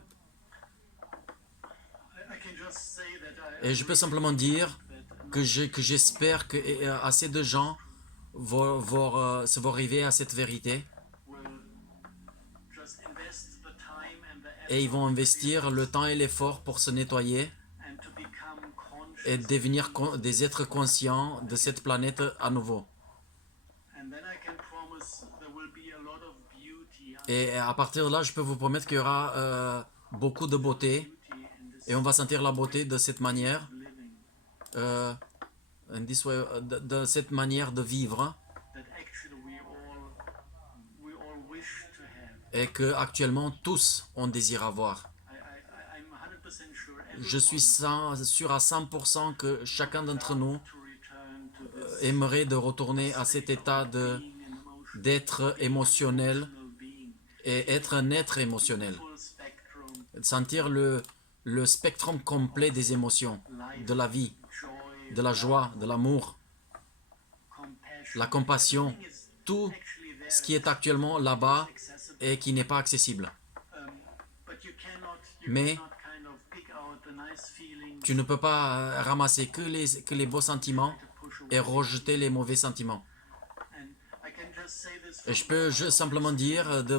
I can just say that Et je peux simplement dire que j'espère que assez de gens vont arriver à cette vérité will just invest the time and the et ils effort vont investir le temps et l'effort pour se nettoyer and to become et conscious. devenir des êtres conscients de cette planète à nouveau. And then I can promise there will be a lot of beauty Et à partir de là, je peux vous promettre qu'il y aura beaucoup de beauté in this et on va sentir la beauté de cette manière, living de cette manière de vivre that actually we all wish to have. et que actuellement tous on désire avoir. I'm 100% sure Je suis sûr à 100% que chacun d'entre nous to return to this aimerait de retourner à cet état being an emotional d'être émotionnel being, et être un être émotionnel. full spectrum, Sentir le spectre complet des émotions, de la vie, joy, de la joie, de l'amour, compassion. la compassion, Everything is tout actually there, ce qui est actuellement là-bas accessible. et qui n'est pas accessible. But you Mais cannot kind of pick out the nice feelings tu ne peux pas ramasser que les beaux sentiments to push away. et rejeter les mauvais sentiments. And I can just say this Et je peux juste simplement dire de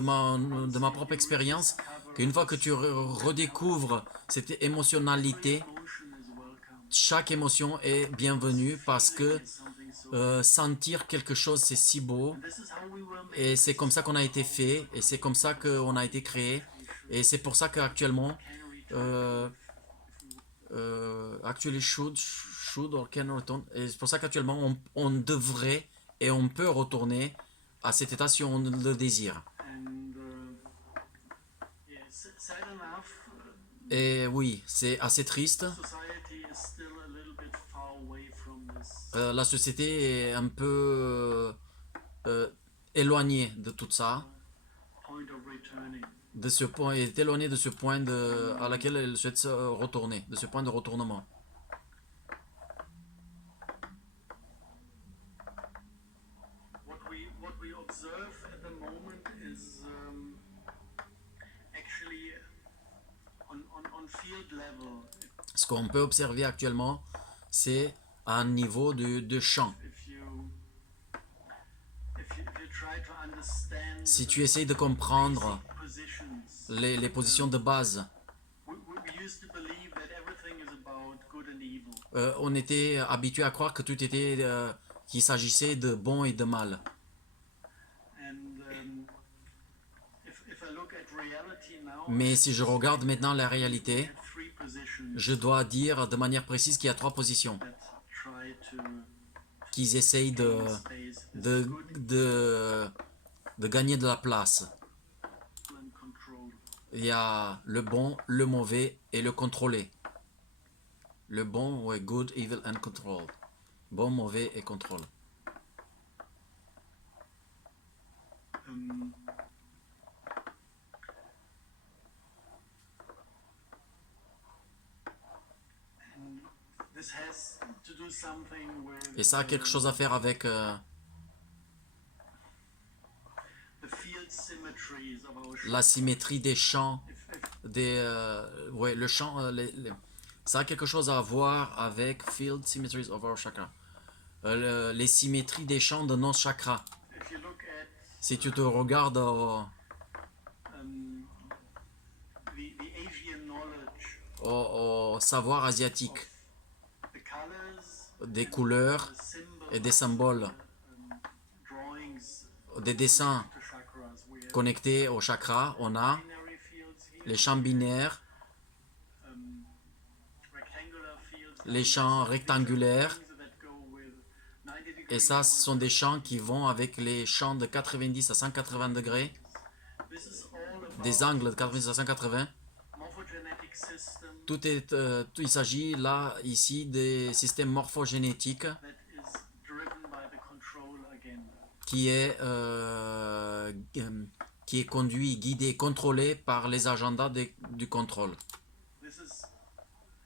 ma propre expérience qu'une fois que tu redécouvres cette émotionnalité, emotion is welcome. chaque émotion est bienvenue parce que Something so sentir quelque chose c'est si beau this is how we were made. et c'est comme ça qu'on a été fait et c'est comme ça qu'on a été créé et c'est pour ça qu'actuellement actually should or can return et c'est pour ça qu'actuellement on devrait et on peut retourner à cet état si on le désire. And yeah, sad enough, Et oui, c'est assez triste. society is still a little bit far away from this La société est un peu éloignée de tout ça, point of returning. de ce point, est éloignée de ce point à laquelle elle souhaite se retourner, de ce point de retournement. What we observe at the moment is actually on field level. Ce qu'on peut observer actuellement, c'est à un niveau de champ. If you try to understand Si tu essayes de comprendre positions, les positions de base, we used to believe that everything is about good and evil. on était habitué à croire que tout était, qu'il s'agissait de bon et de mal. And if I look at reality now, Mais si je regarde maintenant la réalité, I have three positions je dois dire de manière précise qu'il y a trois positions that try to qu'ils essayent space de, de gagner de la place. and control. Il y a le bon, le mauvais et le contrôlé. Le bon, ouais, good, evil and control. Bon, mauvais et contrôle. And this has to do something with Et ça a quelque chose à faire avec the field symmetries of our la symétrie des champs, if ouais, le champ, ça a quelque chose à voir avec field symmetries of our chakra. Les symétries des champs de nos chakras. if you look at Si tu te regardes the Asian knowledge, au savoir asiatique, the colors, des couleurs the symbols, et des symboles, drawings des dessins to chakras, we have connectés au chakra, on a binary fields here, les champs binaires, rectangular fields, les champs rectangulaires, things that go with 90 et degrees, ça, ce sont des champs qui vont avec les champs de 90 à 180 degrés. This is all des about angles de 90 à 180. morphogenetic system Il s'agit là, ici, des systèmes morphogénétiques that is driven by the control agenda. qui est, qui est conduit, guidé, contrôlé par les agendas du contrôle. This is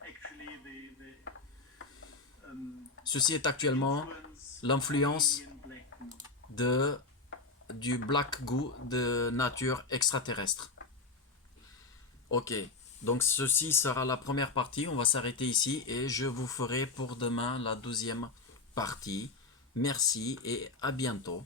actually Ceci est actuellement l'influence Indian black goo. du black goo de nature extraterrestre. Ok, donc ceci sera la première partie, on va s'arrêter ici et je vous ferai pour demain la 12e partie. Merci et à bientôt.